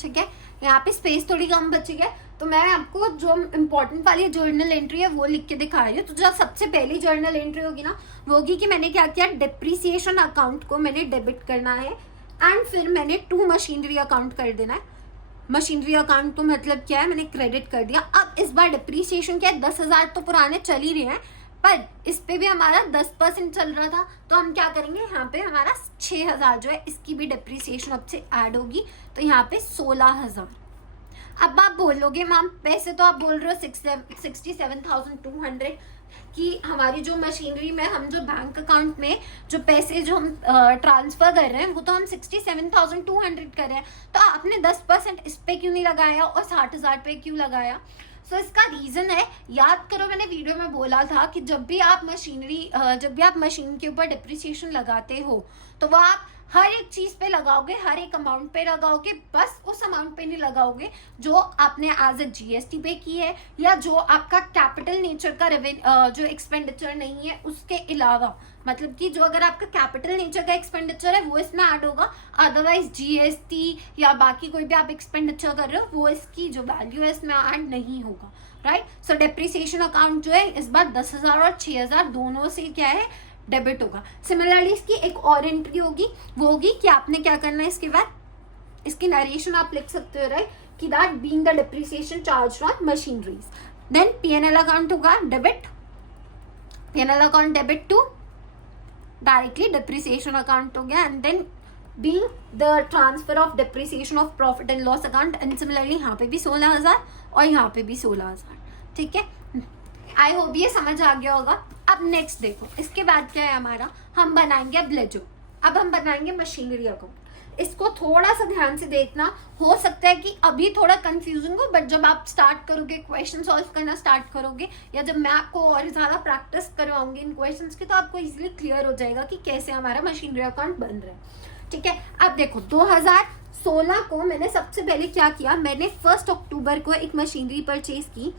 ठीक है, यहाँ पे स्पेस थोड़ी कम बची है, तो मैं आपको जो इम्पोर्टेंट वाली जर्नल एंट्री है वो लिख के दिखा रही हूँ। तो जो सबसे पहली जर्नल एंट्री होगी ना, वो होगी कि मैंने क्या किया, डिप्रिसिएशन अकाउंट को मैंने डेबिट करना है एंड फिर मैंने टू मशीनरी अकाउंट कर देना है। मशीनरी अकाउंट तो मतलब क्या है, मैंने क्रेडिट कर दिया। अब इस बार डिप्रिसिएशन क्या है, 10,000 तो पुराने चल ही रहे हैं, पर इस पे भी हमारा 10% चल रहा था, तो हम क्या करेंगे, यहाँ पे हमारा 6,000 जो है इसकी भी डिप्रिसिएशन अब से ऐड होगी, तो यहाँ पे 16,000। अब आप बोलोगे मैम पैसे तो आप बोल रहे हो 67,200 कि हमारी जो मशीनरी में हम जो बैंक अकाउंट में जो पैसे जो हम ट्रांसफर कर रहे हैं वो तो हम 67,200 कर रहे हैं, तो आपने 10% इस पे क्यों नहीं लगाया और 60,000 पे क्यों लगाया? सो इसका रीजन है, याद करो मैंने वीडियो में बोला था कि जब भी आप मशीन के ऊपर डिप्रिसिएशन लगाते हो तो वो आप हर एक चीज पे लगाओगे, हर एक अमाउंट पे लगाओगे, बस उस अमाउंट पे नहीं लगाओगे जो आपने एज ए जीएसटी पे की है या जो आपका कैपिटल नेचर का जो एक्सपेंडिचर नहीं है उसके अलावा। मतलब कि जो अगर आपका कैपिटल नेचर का एक्सपेंडिचर है वो इसमें ऐड होगा, अदरवाइज जीएसटी या बाकी कोई भी आप एक्सपेंडिचर कर रहे हो वो इसकी जो वैल्यू है इसमें ऐड नहीं होगा, राइट। सो डिप्रिसिएशन अकाउंट जो है इस बार 10,000 और 6,000 दोनों से क्या है, डेबिट होगा। सिमिलरली इसकी एक और एंट्री होगी, वो होगी कि आपने क्या करना है, इसके बाद इसकी नरेशन आप लिख सकते हो, राइट, कि that being the depreciation charge on machineries. Then PNL account होगा debit, PNL account debit to directly depreciation account हो गया, and then being the transfer of depreciation of profit and loss account, and similarly यहाँ पे भी 16,000 और यहाँ पे भी 16,000। ठीक है, आई होप ये समझ आ गया होगा। अब नेक्स्ट देखो, इसके बाद क्या है हमारा, हम बनाएंगे अब लेजर। अब हम बनाएंगे मशीनरी अकाउंट। इसको थोड़ा सा ध्यान से देखना, हो सकता है कि अभी थोड़ा कंफ्यूजिंग हो, बट जब आप स्टार्ट करोगे क्वेश्चन सॉल्व करना स्टार्ट करोगे, या जब मैं आपको और ज्यादा प्रैक्टिस करवाऊंगी इन क्वेश्चंस की, तो आपको इजीली क्लियर हो जाएगा कि कैसे हमारा मशीनरी अकाउंट बन रहा है। ठीक है, अब देखो 2016 को मैंने सबसे पहले क्या किया, मैंने 1 अक्टूबर को एक मशीनरी परचेज की,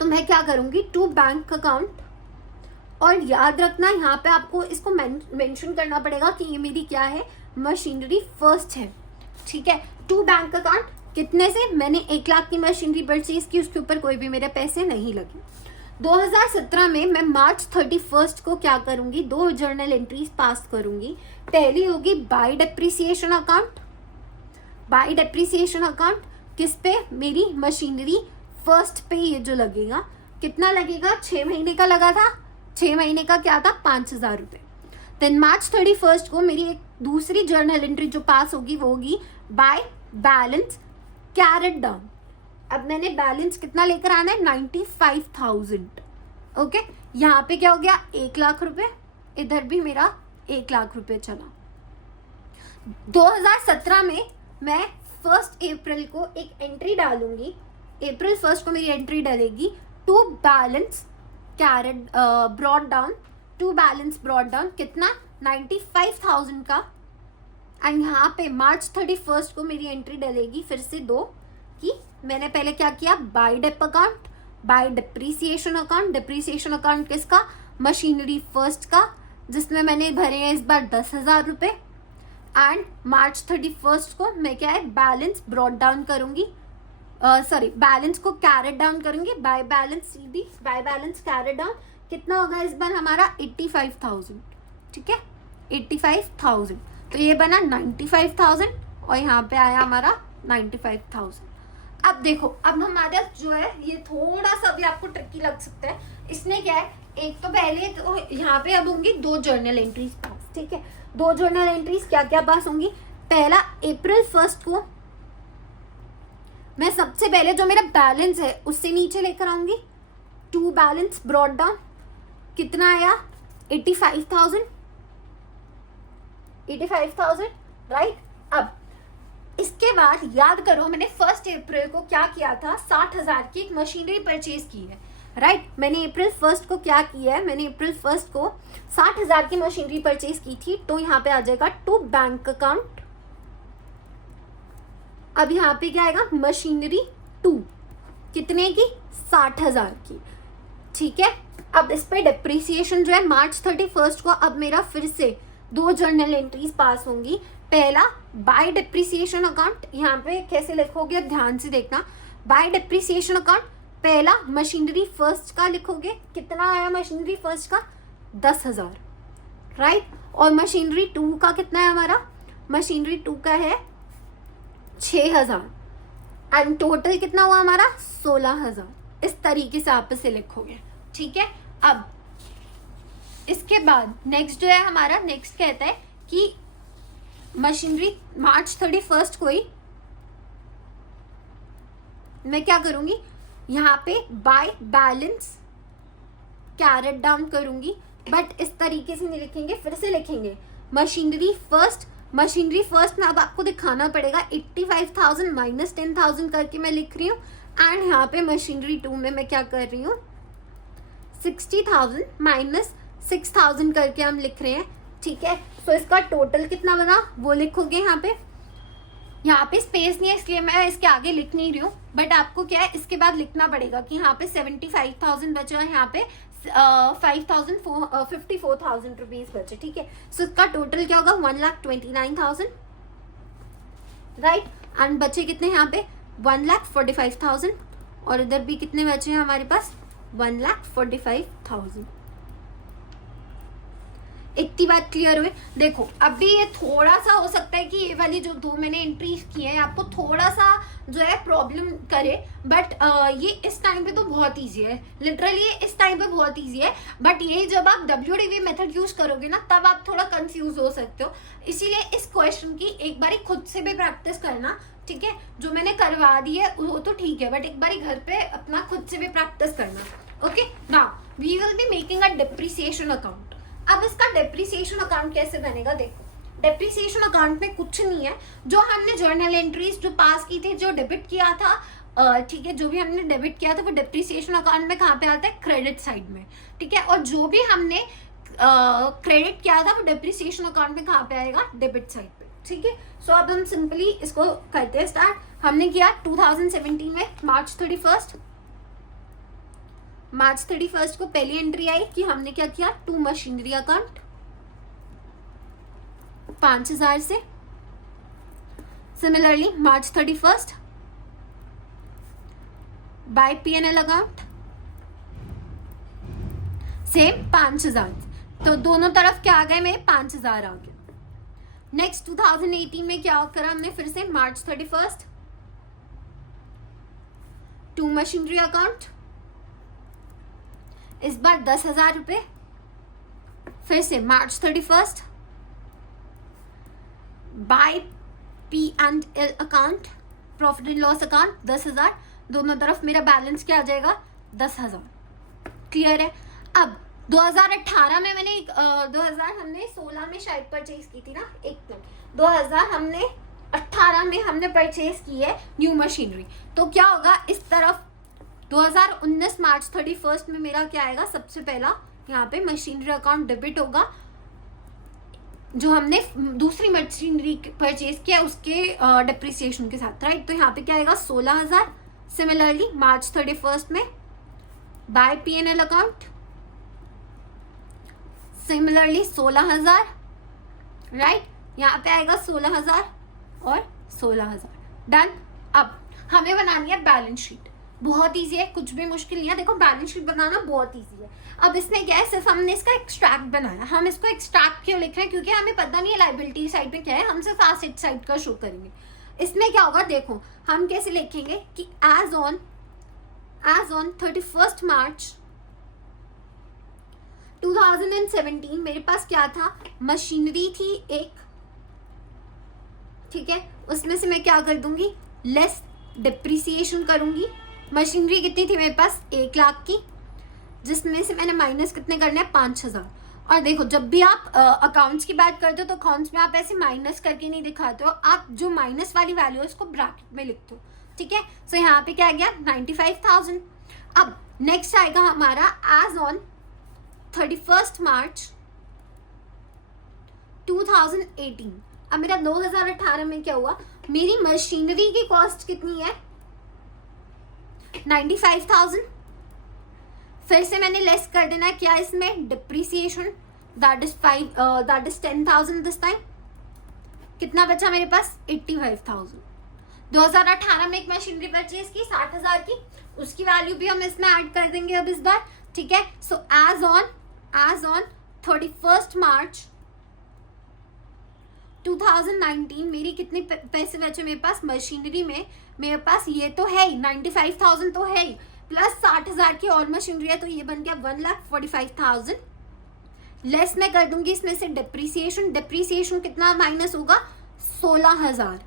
तो मैं क्या करूंगी, टू बैंक अकाउंट, और याद रखना यहाँ पे आपको इसको मेंशन करना पड़ेगा कि ये मेरी क्या है, मशीनरी फर्स्ट है। ठीक है, टू बैंक अकाउंट कितने से, मैंने 1 लाख की मशीनरी परचेज की, उसके ऊपर कोई भी मेरे पैसे नहीं लगे। 2017 में मैं मार्च 31 को क्या करूंगी, 2 जर्नल एंट्रीज पास करूंगी। पहली होगी bye depreciation account, bye depreciation account किस पे, मेरी मशीनरी फर्स्ट पे ये जो लगेगा, कितना लगेगा, 6 महीने का लगा था, 6 महीने का क्या था, 5,000 रुपए। देन मार्च 31 को मेरी एक दूसरी जर्नल एंट्री जो पास होगी वो होगी बाय बैलेंस कैरेट डाउन। अब मैंने बैलेंस कितना लेकर आना है, 95,000। ओके, यहाँ पे क्या हो गया, 1 लाख रुपए, इधर भी मेरा 1 लाख रुपए चला। 2017 में मैं 1 अप्रैल को एक एंट्री डालूंगी, अप्रैल 1 को मेरी एंट्री डलेगी, to balance carried brought down, to balance brought down कितना, 95,000 का। एंड यहाँ पे मार्च 31 को मेरी एंट्री डलेगी फिर से 2 कि मैंने पहले क्या किया, by dep account, by depreciation account, depreciation account किसका, मशीनरी फर्स्ट का, जिसमें मैंने भरे हैं इस बार 10,000 रुपए। एंड मार्च 31 को मैं क्या है, बैलेंस ब्रॉड डाउन करूंगी, बैलेंस को कैरेट डाउन करूंगी, by balance Sidhi, bye balance carried down कितना होगा इस बार हमारा, 85,000। ठीक है, 85,000, तो ये बना 95,000 और यहाँ पे आया हमारा 95,000। अब देखो, अब हमारा जो है ये थोड़ा सा भी आपको ट्रिकी लग सकता है, इसमें क्या है, एक तो पहले तो यहाँ पे अब होंगी 2 जर्नल एंट्रीज पास। ठीक है, 2 जर्नल एंट्रीज क्या क्या पास होंगी, पहला अप्रैल 1 को मैं सबसे पहले जो मेरा बैलेंस है उससे नीचे लेकर आऊंगी, टू बैलेंस ब्रॉड डाउन, कितना आया, 85,000, 85,000, राइट। अब इसके बाद याद करो, मैंने 1 अप्रैल को क्या किया था, 60,000 की एक मशीनरी परचेज की है, राइट। मैंने अप्रैल 1 को क्या किया है, मैंने अप्रैल 1 को 60,000 की मशीनरी परचेज की थी, तो यहाँ पे आ जाएगा टू बैंक अकाउंट। अब यहाँ पे क्या आएगा, मशीनरी टू, कितने की? 60,000 की, ठीक है। अब इस पे डिप्रिसिएशन जो है मार्च 31 को अब मेरा फिर से 2 जर्नल एंट्रीज पास होंगी। पहला बाय डिप्रिसिएशन अकाउंट, यहाँ पे कैसे लिखोगे अब ध्यान से देखना। बाय डिप्रिसिएशन अकाउंट पहला मशीनरी फर्स्ट का लिखोगे, कितना आया मशीनरी फर्स्ट का? 10,000, राइट। और मशीनरी टू का कितना है हमारा? मशीनरी टू का है 6,000 एंड टोटल कितना हुआ हमारा? 16,000। इस तरीके से आप इसे लिखोगे, ठीक है। अब इसके बाद नेक्स्ट जो है हमारा, नेक्स्ट कहता है कि मशीनरी मार्च 31 को ही मैं क्या करूंगी, यहाँ पे बाय बैलेंस कैरेट डाउन करूंगी, बट इस तरीके से नहीं लिखेंगे, फिर से लिखेंगे मशीनरी फर्स्ट। मशीनरी फर्स्ट में अब आपको दिखाना पड़ेगा 85,000 माइनस 10,000 करके मैं लिख रही हूँ, एंड यहाँ पे मशीनरी टू में मैं क्या कर रही हूँ, 60,000 माइनस 6,000 करके हम लिख रहे हैं, ठीक है। तो इसका टोटल कितना बना वो लिखोगे। यहाँ पे स्पेस नहीं है इसलिए मैं इसके आगे लिख नहीं रही हूँ, बट आपको क्या है इसके बाद लिखना पड़ेगा कि यहाँ पे 75,000 बचा है, यहाँ पे 54,000 रुपीज बचे, ठीक है। सो इसका टोटल क्या होगा? 1,29,000, राइट। एंड बचे कितने यहाँ पे? 1,45,000, और इधर भी कितने बचे हैं हमारे पास? 1,45,000। इतनी बात क्लियर हुई? देखो अभी ये थोड़ा सा हो सकता है कि ये वाली जो 2 मैंने एंट्रीज की है आपको थोड़ा सा जो है प्रॉब्लम करे, बट ये इस टाइम पे तो बहुत इजी है, लिटरली इस टाइम पे बहुत इजी है। बट ये जब आप WDV मेथड यूज करोगे ना तब आप थोड़ा कंफ्यूज हो सकते हो, इसीलिए इस क्वेश्चन की एक बारी खुद से भी प्रैक्टिस करना, ठीक है। जो मैंने करवा दी है वो तो ठीक है, बट एक बारी घर पे अपना खुद से भी प्रैक्टिस करना। Okay, now we will be making a depreciation account. अब इसका डेप्रिसिएशन अकाउंट कैसे बनेगा? देखो डेप्रिसिएशन अकाउंट में कुछ नहीं है, जो हमने जर्नल एंट्रीज जो पास की थी, जो डेबिट किया था, ठीक है, जो भी हमने डेबिट किया था वो डेप्रिसिएशन अकाउंट में कहाँ पे आता है? क्रेडिट साइड में, ठीक है। और जो भी हमने क्रेडिट किया था वो डेप्रिसिएशन अकाउंट में कहाँ पे आएगा? डेबिट साइड पे, ठीक है। सो अब हम सिंपली इसको करते हैं स्टार्ट। हमने किया 2017 में मार्च 31 को पहली एंट्री आई कि हमने क्या किया? टू मशीनरी अकाउंट 5,000 से। Similarly March 31 by P&L account same 5,000, तो दोनों तरफ क्या आ गए? मेरे 5,000 आ गए। नेक्स्ट 2018 में क्या करा हमने? फिर से मार्च 31 टू मशीनरी अकाउंट, इस बार 10,000 रुपए। फिर से March 31 by P&L account, profit and loss account 10,000, दोनों तरफ मेरा बैलेंस क्या आ जाएगा? 10,000। क्लियर है? अब 2018 में मैंने 2000 हमने 16 में शायद परचेज की थी ना, एक मिनट, 2000 हमने 18 में हमने परचेज की है न्यू मशीनरी, तो क्या होगा इस तरफ 2019 मार्च 31 में मेरा क्या आएगा? सबसे पहला यहाँ पे मशीनरी अकाउंट डेबिट होगा, जो हमने दूसरी मशीनरी परचेज किया उसके डिप्रिसिएशन के साथ, राइट। तो यहाँ पे क्या आएगा? 16,000। सिमिलरली मार्च 31 में bye P&L account similarly 16,000, right. यहाँ पे आएगा 16,000 और 16,000। डन। अब हमें बनानी है बैलेंस शीट, बहुत इजी है, कुछ भी मुश्किल नहीं है। देखो बैलेंस शीट बनाना बहुत इजी है। अब इसमें क्या है, सिर्फ हमने इसका एक्सट्रैक्ट बनाया। हम इसको एक्सट्रैक्ट क्यों लिख रहे हैं? क्योंकि हमें पता नहीं है लायबिलिटी साइड में क्या है, हम सिर्फ एसेट साइड का शो करेंगे। इसमें क्या होगा देखो, हम कैसे लिखेंगे कि एज ऑन 31 मार्च 2017 मेरे पास क्या था? मशीनरी थी एक, ठीक है। उसमें से मैं क्या कर दूंगी? लेस डिप्रिसिएशन करूंगी। मशीनरी कितनी थी मेरे पास? 1 लाख की, जिसमें से मैंने माइनस कितने करने हैं? 5,000। और देखो जब भी आप अकाउंट्स की बात करते हो तो अकाउंट्स में आप ऐसे माइनस करके नहीं दिखाते हो, आप जो माइनस वाली वैल्यू है उसको ब्रैकेट में लिखते हो, ठीक है। सो यहाँ पे क्या आ गया? 95,000। अब नेक्स्ट आएगा हमारा एज ऑन 31 मार्च 2018। अब मेरा 2018 में क्या हुआ? मेरी मशीनरी की कॉस्ट कितनी है? 95,000। फिर से मैंने लेस कर देना है क्या इसमें, depreciation, that is 10,000 this time. कितना बचा मेरे पास, 85,000। 2018 में एक मशीनरी परचेज की 60,000 की, उसकी वैल्यू भी हम इसमें ऐड कर देंगे अब इस बार, ठीक है। सो एज ऑन 31 मार्च 2019 मेरी कितने पैसे बचे मेरे पास मशीनरी में, मेरे पास ये तो है ही 95,000 तो है ही, प्लस 60,000 की और मशीनरी है, तो ये बन गया 1,45,000। लेस मैं कर दूंगी इसमें से डिप्रिसिएशन कितना माइनस होगा, 16,000।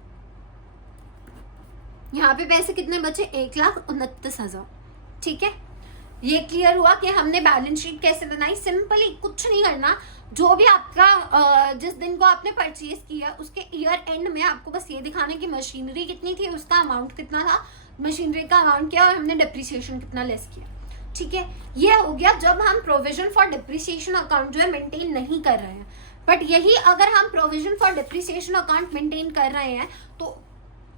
यहाँ पे पैसे कितने बचे, 1,29,000, ठीक है। ये क्लियर हुआ कि हमने बैलेंस शीट कैसे बनाई। सिंपली कुछ नहीं करना, जो भी आपका जिस दिन को आपने परचेज किया उसके ईयर एंड में आपको बस ये दिखाना कि मशीनरी कितनी थी, उसका अमाउंट कितना था, मशीनरी का अमाउंट क्या और हमने डिप्रिसिएशन कितना लेस किया, ठीक है। ये हो गया जब हम प्रोविजन फॉर डिप्रिसिएशन अकाउंट जो है मेंटेन नहीं कर रहे हैं। बट यही अगर हम provision for depreciation account maintain कर रहे हैं तो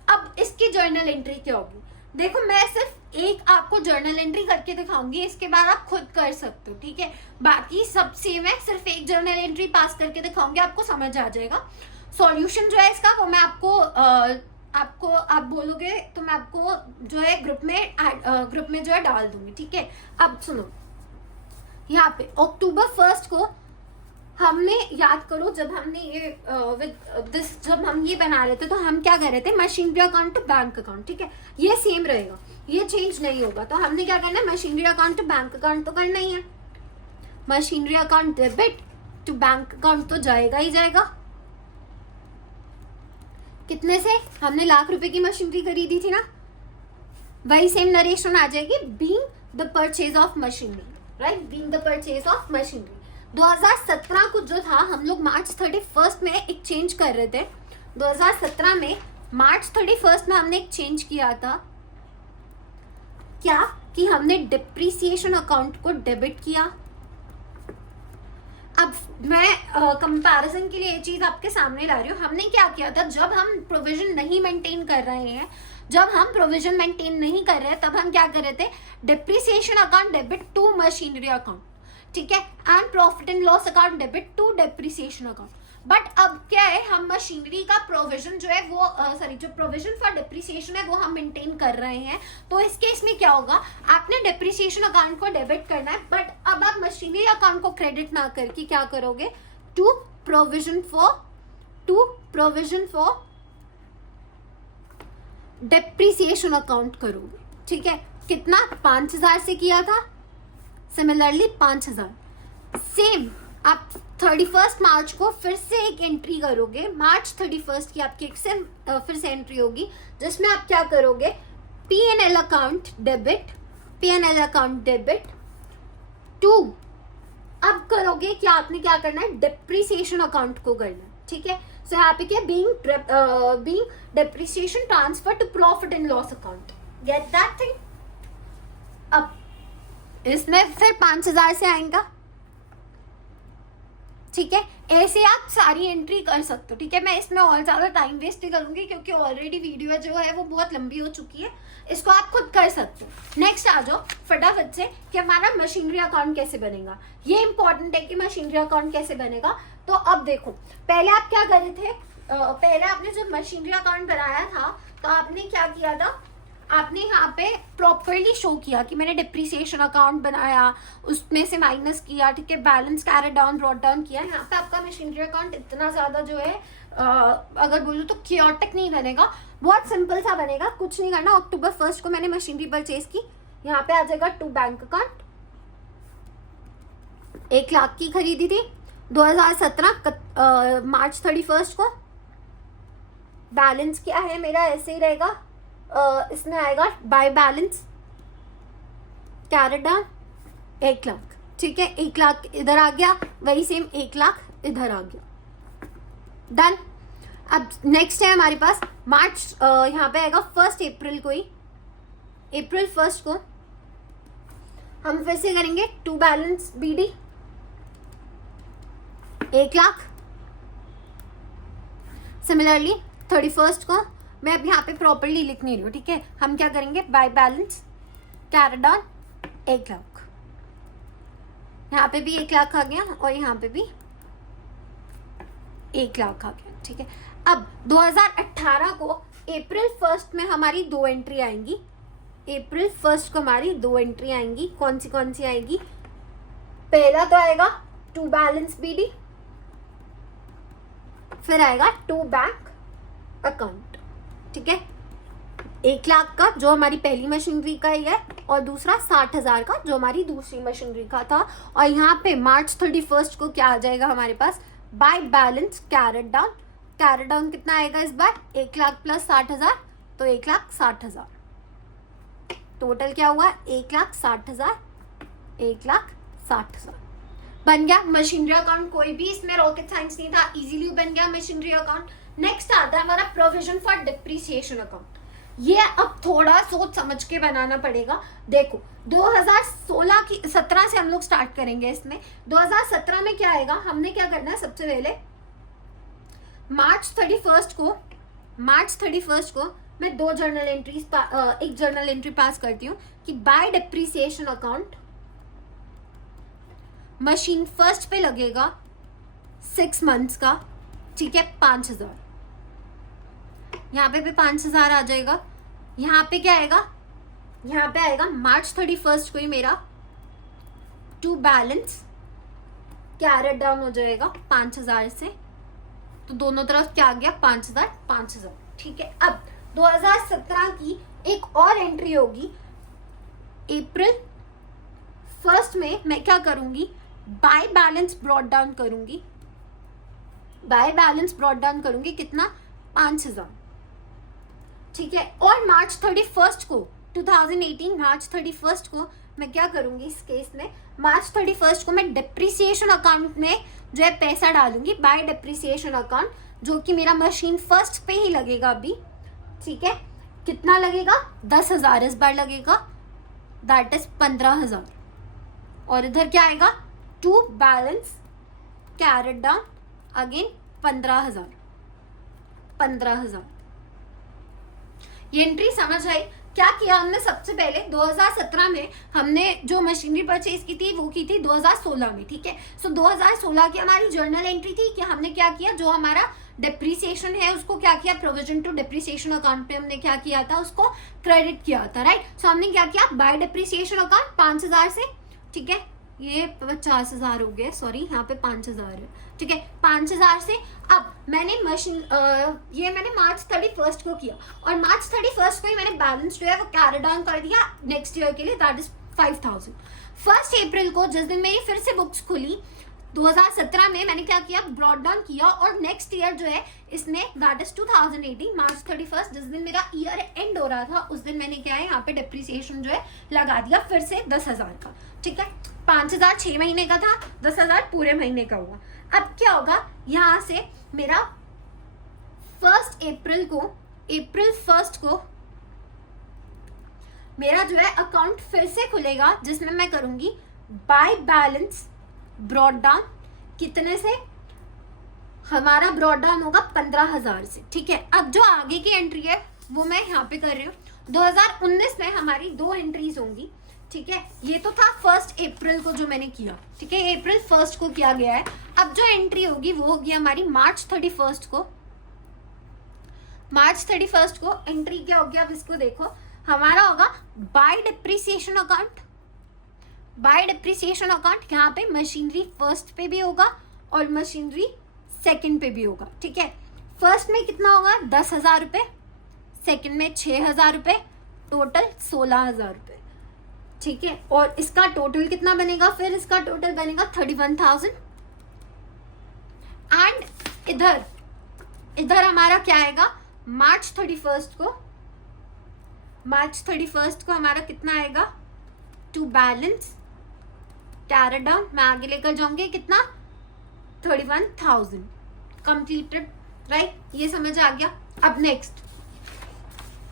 अब इसकी जर्नल एंट्री क्या होगी। देखो मैं सिर्फ एक आपको जर्नल एंट्री करके दिखाऊंगी, इसके बाद आप खुद कर सकते हो, ठीक है। बाकी सब सेम है, सिर्फ एक जर्नल एंट्री पास करके दिखाऊंगी, आपको समझ आ जाएगा। सॉल्यूशन जो है इसका वो मैं आपको आप बोलोगे तो मैं आपको जो है ग्रुप में जो है डाल दूंगी, ठीक है। अब सुनो, यहाँ पे अक्टूबर 1 को हमने, याद करो जब हमने ये जब हम ये बना रहे थे तो हम क्या कर रहे थे, machinery account to bank account, ठीक है। ये सेम रहेगा, ये चेंज नहीं होगा। तो हमने क्या करना है, machinery account to bank account तो करना ही है। Machinery account debit to bank account तो जाएगा ही जाएगा। कितने से, हमने ₹1,00,000 की मशीनरी खरीदी थी ना, वही सेम नरेशन आ जाएगी, being the purchase of machinery, right, being the purchase of machinery. 2017 को जो था हम लोग मार्च 31 में एक चेंज कर रहे थे। 2017 में मार्च 31 में हमने एक चेंज किया था, क्या कि हमने डिप्रिसिएशन अकाउंट को डेबिट किया। अब मैं कंपैरिजन के लिए ये चीज आपके सामने ला रही हूँ। हमने क्या किया था, जब हम प्रोविजन नहीं मेंटेन कर रहे हैं, तब हम क्या कर रहे थे, depreciation account debit to machinery account, ठीक है, and profit and loss account debit to depreciation account. But अब क्या है, हम मशीनरी का प्रोविजन जो है वो जो प्रोविजन फॉर डिप्रिसिएशन है वो हम मेंटेन कर रहे हैं। तो इस केस में क्या होगा, आपने डिप्रिसिएशन अकाउंट को डेबिट करना है, बट अब आप मशीनरी अकाउंट को क्रेडिट ना करके क्या करोगे, to provision for depreciation account करोगे, ठीक है। कितना, 5,000 से किया था, सिमिलरली 5,000। सेम आप 31 मार्च को फिर से एक एंट्री करोगे, मार्च 31 की आपकी फिर से एंट्री होगी, जिसमें आप क्या करोगे, P&L अकाउंट डेबिट टू, अब करोगे क्या, आपने क्या करना है, डिप्रिसिएशन अकाउंट को करना है, ठीक है। सो यहाँ पे क्या, being depreciation transfer to profit and loss account, get that thing. अब इसमें फिर 5,000 से आएगा, ठीक है। ऐसे आप सारी एंट्री कर सकते हो, ठीक है। मैं इसमें और ज्यादा टाइम वेस्ट नहीं करूंगी क्योंकि ऑलरेडी वीडियो जो है वो बहुत लंबी हो चुकी है, इसको आप खुद कर सकते हो। नेक्स्ट आ जाओ फटाफट से कि हमारा मशीनरी अकाउंट कैसे बनेगा। ये इंपॉर्टेंट है कि मशीनरी अकाउंट कैसे बनेगा। तो अब देखो, पहले आप क्या कर रहे थे, पहले आपने जब मशीनरी अकाउंट बनाया था तो आपने क्या किया था, आपने यहाँ पे प्रॉपरली शो किया कि मैंने डिप्रिसिएशन अकाउंट बनाया, उसमें से माइनस किया, ठीक है, balance carry down brought down किया। यहाँ पे आपका मशीनरी अकाउंट इतना ज्यादा जो है अगर बोलूँ तो क्योटिक नहीं बनेगा, बहुत सिंपल सा बनेगा, कुछ नहीं करना। अक्टूबर 1 को मैंने मशीनरी परचेज की, यहाँ पे आ जाएगा टू बैंक अकाउंट, 1,00,000 की खरीदी थी 2017 मार्च 31 को। बैलेंस क्या है मेरा, ऐसे ही रहेगा, इसमें आएगा बाय बैलेंस कैरी डाउन 1,00,000, ठीक है। 1,00,000 इधर आ गया, वही सेम 1,00,000 इधर आ गया, डन। अब नेक्स्ट है हमारे पास मार्च, यहाँ पे आएगा 1 अप्रैल को ही, अप्रैल 1 को हम फिर से करेंगे टू बैलेंस BD 1,00,000। सिमिलरली 31 को, मैं अब यहाँ पे प्रॉपरली लिख नहीं रही हूँ, ठीक है। हम क्या करेंगे, bye balance carat on 1 lakh, यहाँ पे भी 1 लाख आ गया और यहाँ पे भी 1 लाख आ गया, ठीक है। अब 2018 को अप्रैल 1 में हमारी 2 एंट्री आएंगी, अप्रैल 1 को हमारी 2 एंट्री आएंगी। कौन सी आएगी? पहला तो आएगा टू बैलेंस बीडी, फिर आएगा टू बैंक अकाउंट, ठीक है। 1 लाख का जो हमारी पहली मशीनरी का ही है और दूसरा 60,000 का जो हमारी दूसरी मशीनरी का था। और यहाँ पे मार्च 31 को क्या आ जाएगा हमारे पास? By balance carried down. Carried down कितना आएगा इस बार? 1 लाख प्लस 60,000, तो 1,60,000। टोटल क्या हुआ? 1,60,000, 1,60,000 बन गया मशीनरी अकाउंट। कोई भी इसमें रॉकेट साइंस नहीं था, इजीली बन गया मशीनरी अकाउंट। नेक्स्ट आता है हमारा प्रोविजन फॉर डिप्रिसिएशन अकाउंट। ये अब थोड़ा सोच समझ के बनाना पड़ेगा। देखो 2017 से हम लोग स्टार्ट करेंगे इसमें। 2017 में क्या आएगा? हमने क्या करना है? सबसे पहले मार्च 31 को मैं 2 जर्नल एंट्रीज एक जर्नल एंट्री पास करती हूँ कि by depreciation account machine first पे लगेगा 6 मंथ्स का, ठीक है, 5,000। यहाँ पे भी 5,000 आ जाएगा। यहाँ पे क्या आएगा? यहाँ पे आएगा मार्च 31 को ही मेरा टू बैलेंस कैरेट डाउन हो जाएगा 5,000 से, तो दोनों तरफ क्या आ गया? 5,000, 5,000, ठीक है। अब 2017 की एक और एंट्री होगी अप्रैल 1 में। मैं क्या करूंगी? बाय बैलेंस ब्रॉट डाउन करूंगी। बाय बैलेंस ब्रॉट डाउन करूंगी कितना? 5,000, ठीक है। और मार्च 31 को 2018 मार्च 31 को मैं क्या करूंगी? इस केस में मार्च 31 को मैं डिप्रिसिएशन अकाउंट में जो है पैसा डालूंगी, बाय डिप्रिसिएशन अकाउंट, जो कि मेरा मशीन फर्स्ट पे ही लगेगा अभी, ठीक है। कितना लगेगा? 10,000 इस बार लगेगा, दैट इज 15,000। और इधर क्या आएगा? To balance carried down again 15,000, 15,000। ये एंट्री समझ आई? क्या किया हमने? सबसे पहले 2017 में हमने जो मशीनरी परचेज की थी वो की थी 2016 में, ठीक है। सो 2016 की हमारी जर्नल एंट्री थी कि हमने क्या किया? जो हमारा डिप्रिसिएशन है उसको क्या किया? प्रोविजन टू डिप्रिसिएशन अकाउंट पे हमने क्या किया था? उसको क्रेडिट किया था, राइट। सो हमने क्या किया? बाय डिप्रिसिएशन अकाउंट 5,000 से, ठीक है। ये 50,000 हो गए, सॉरी, यहाँ पे 5,000 है, ठीक है। 5,000 से अब मैंने ये मैंने मार्च 31 को किया और मार्च 31 को ही मैंने बैलेंस जो है वो कैरी डाउन कर दिया नेक्स्ट ईयर के लिए, दैट इज 5,000। 1 अप्रैल को जिस दिन मेरी फिर से बुक्स खुली 2017 में, मैंने क्या किया? ब्रॉट डाउन किया और नेक्स्ट ईयर जो है इसमें दैट इज 2018 मार्च 31 जिस दिन मेरा ईयर एंड हो रहा था उस दिन मैंने क्या है यहाँ पे डिप्रिसिएशन जो है लगा दिया फिर से 10,000 का, ठीक है। 5,000 6 महीने का था, 10,000 पूरे महीने का हुआ। अब क्या होगा? यहाँ से मेरा 1 अप्रैल को अप्रैल 1 को मेरा जो है अकाउंट फिर से खुलेगा जिसमें मैं करूंगी बाय बैलेंस ब्रॉट डाउन। कितने से? हमारा ब्रॉट डाउन होगा 15,000 से, ठीक है। अब जो आगे की एंट्री है वो मैं यहाँ पे कर रही हूँ। 2019 में हमारी 2 एंट्रीज होंगी, ठीक है। ये तो था 1 अप्रैल को जो मैंने किया, ठीक है, अप्रैल 1 को किया गया है। अब जो एंट्री होगी वो होगी हमारी मार्च 31 को। मार्च 31 को एंट्री क्या होगी? अब इसको देखो, हमारा होगा by depreciation account. By depreciation account यहाँ पे मशीनरी फर्स्ट पे भी होगा और मशीनरी सेकंड पे भी होगा, ठीक है। फर्स्ट में कितना होगा? 10,000 रुपए, सेकंड में 6,000 रुपए, टोटल 16,000 रुपए, ठीक है। और इसका टोटल कितना बनेगा? फिर इसका टोटल बनेगा 31,000। एंड इधर हमारा क्या आएगा? मार्च 31 को हमारा कितना आएगा? टू बैलेंस कैरी डाउन, मैं आगे लेकर जाऊंगी कितना? 31,000 कंप्लीटेड, राइट। ये समझ आ गया। अब नेक्स्ट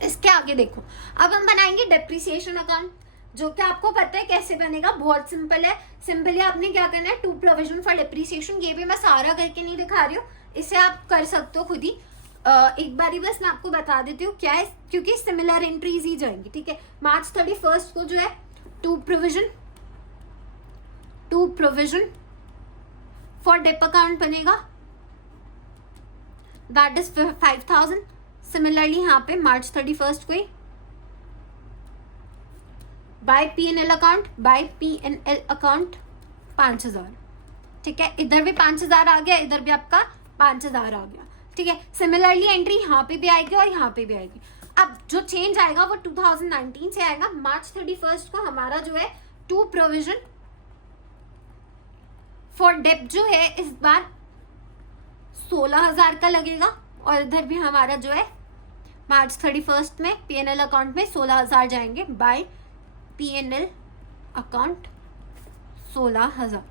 इसके आगे देखो, अब हम बनाएंगे डिप्रिसिएशन अकाउंट, जो कि आपको पता है कैसे बनेगा, बहुत सिंपल है। सिंपली आपने क्या करना है? टू प्रोविजन फॉर डिप्रिसिएशन, ये भी मैं सारा करके नहीं दिखा रही हूँ, इसे आप कर सकते हो खुद ही। एक बारी बस मैं आपको बता देती हूँ क्या है, क्योंकि सिमिलर एंट्रीज ही जाएंगी, ठीक है। मार्च 31 को जो है to provision for dep account बनेगा, दैट इज 5000। सिमिलरली यहाँ पे मार्च 31 को ही बाय P&L अकाउंट 5000, ठीक है। इधर भी 5000 आ गया, इधर भी आपका 5000 आ गया, ठीक है। सिमिलरली एंट्री यहाँ पे भी आएगी और यहाँ पे भी आएगी। अब जो चेंज आएगा वो 2019 से आएगा। मार्च 31 को हमारा जो है टू प्रोविजन फॉर डेप जो है इस बार 16000 का लगेगा, और इधर भी हमारा जो है मार्च 31 में P&L अकाउंट में 16000 जाएंगे बाय P&L अकाउंट 16000।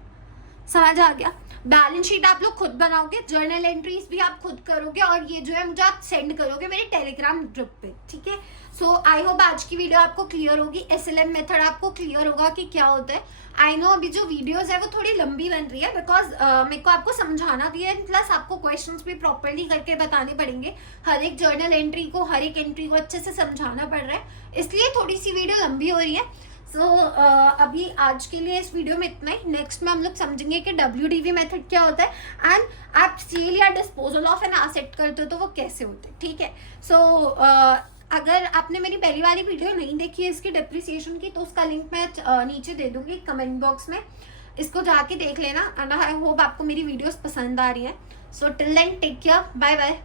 समझ आ गया। बैलेंस शीट आप लोग खुद बनाओगे, जर्नल एंट्रीज भी आप खुद करोगे, और ये जो है मुझे आप सेंड करोगे मेरे टेलीग्राम ग्रुप पे, ठीक है। सो आई होप आज की वीडियो आपको क्लियर होगी, SLM मेथड आपको क्लियर होगा कि क्या होता है। आई नो अभी जो वीडियोस है वो थोड़ी लंबी बन रही है, बिकॉज मेरे को आपको समझाना भी है, प्लस आपको क्वेश्चंस भी प्रॉपरली करके बताने पड़ेंगे। हर एक जर्नल एंट्री को, हर एक एंट्री को अच्छे से समझाना पड़ रहा है, इसलिए थोड़ी सी वीडियो लंबी हो रही है। सो अभी आज के लिए इस वीडियो में इतना ही। नेक्स्ट में हम लोग समझेंगे कि WDV मेथड क्या होता है, एंड आप सेल या डिस्पोजल ऑफ एन एसेट करते हो तो वो कैसे होते हैं, ठीक है। सो अगर आपने मेरी पहली वाली वीडियो नहीं देखी है इसकी डिप्रिसिएशन की, तो उसका लिंक मैं नीचे दे दूंगी कमेंट बॉक्स में, इसको जाके देख लेना। एंड आई होप आपको मेरी वीडियोस पसंद आ रही है। So till then take care, bye bye.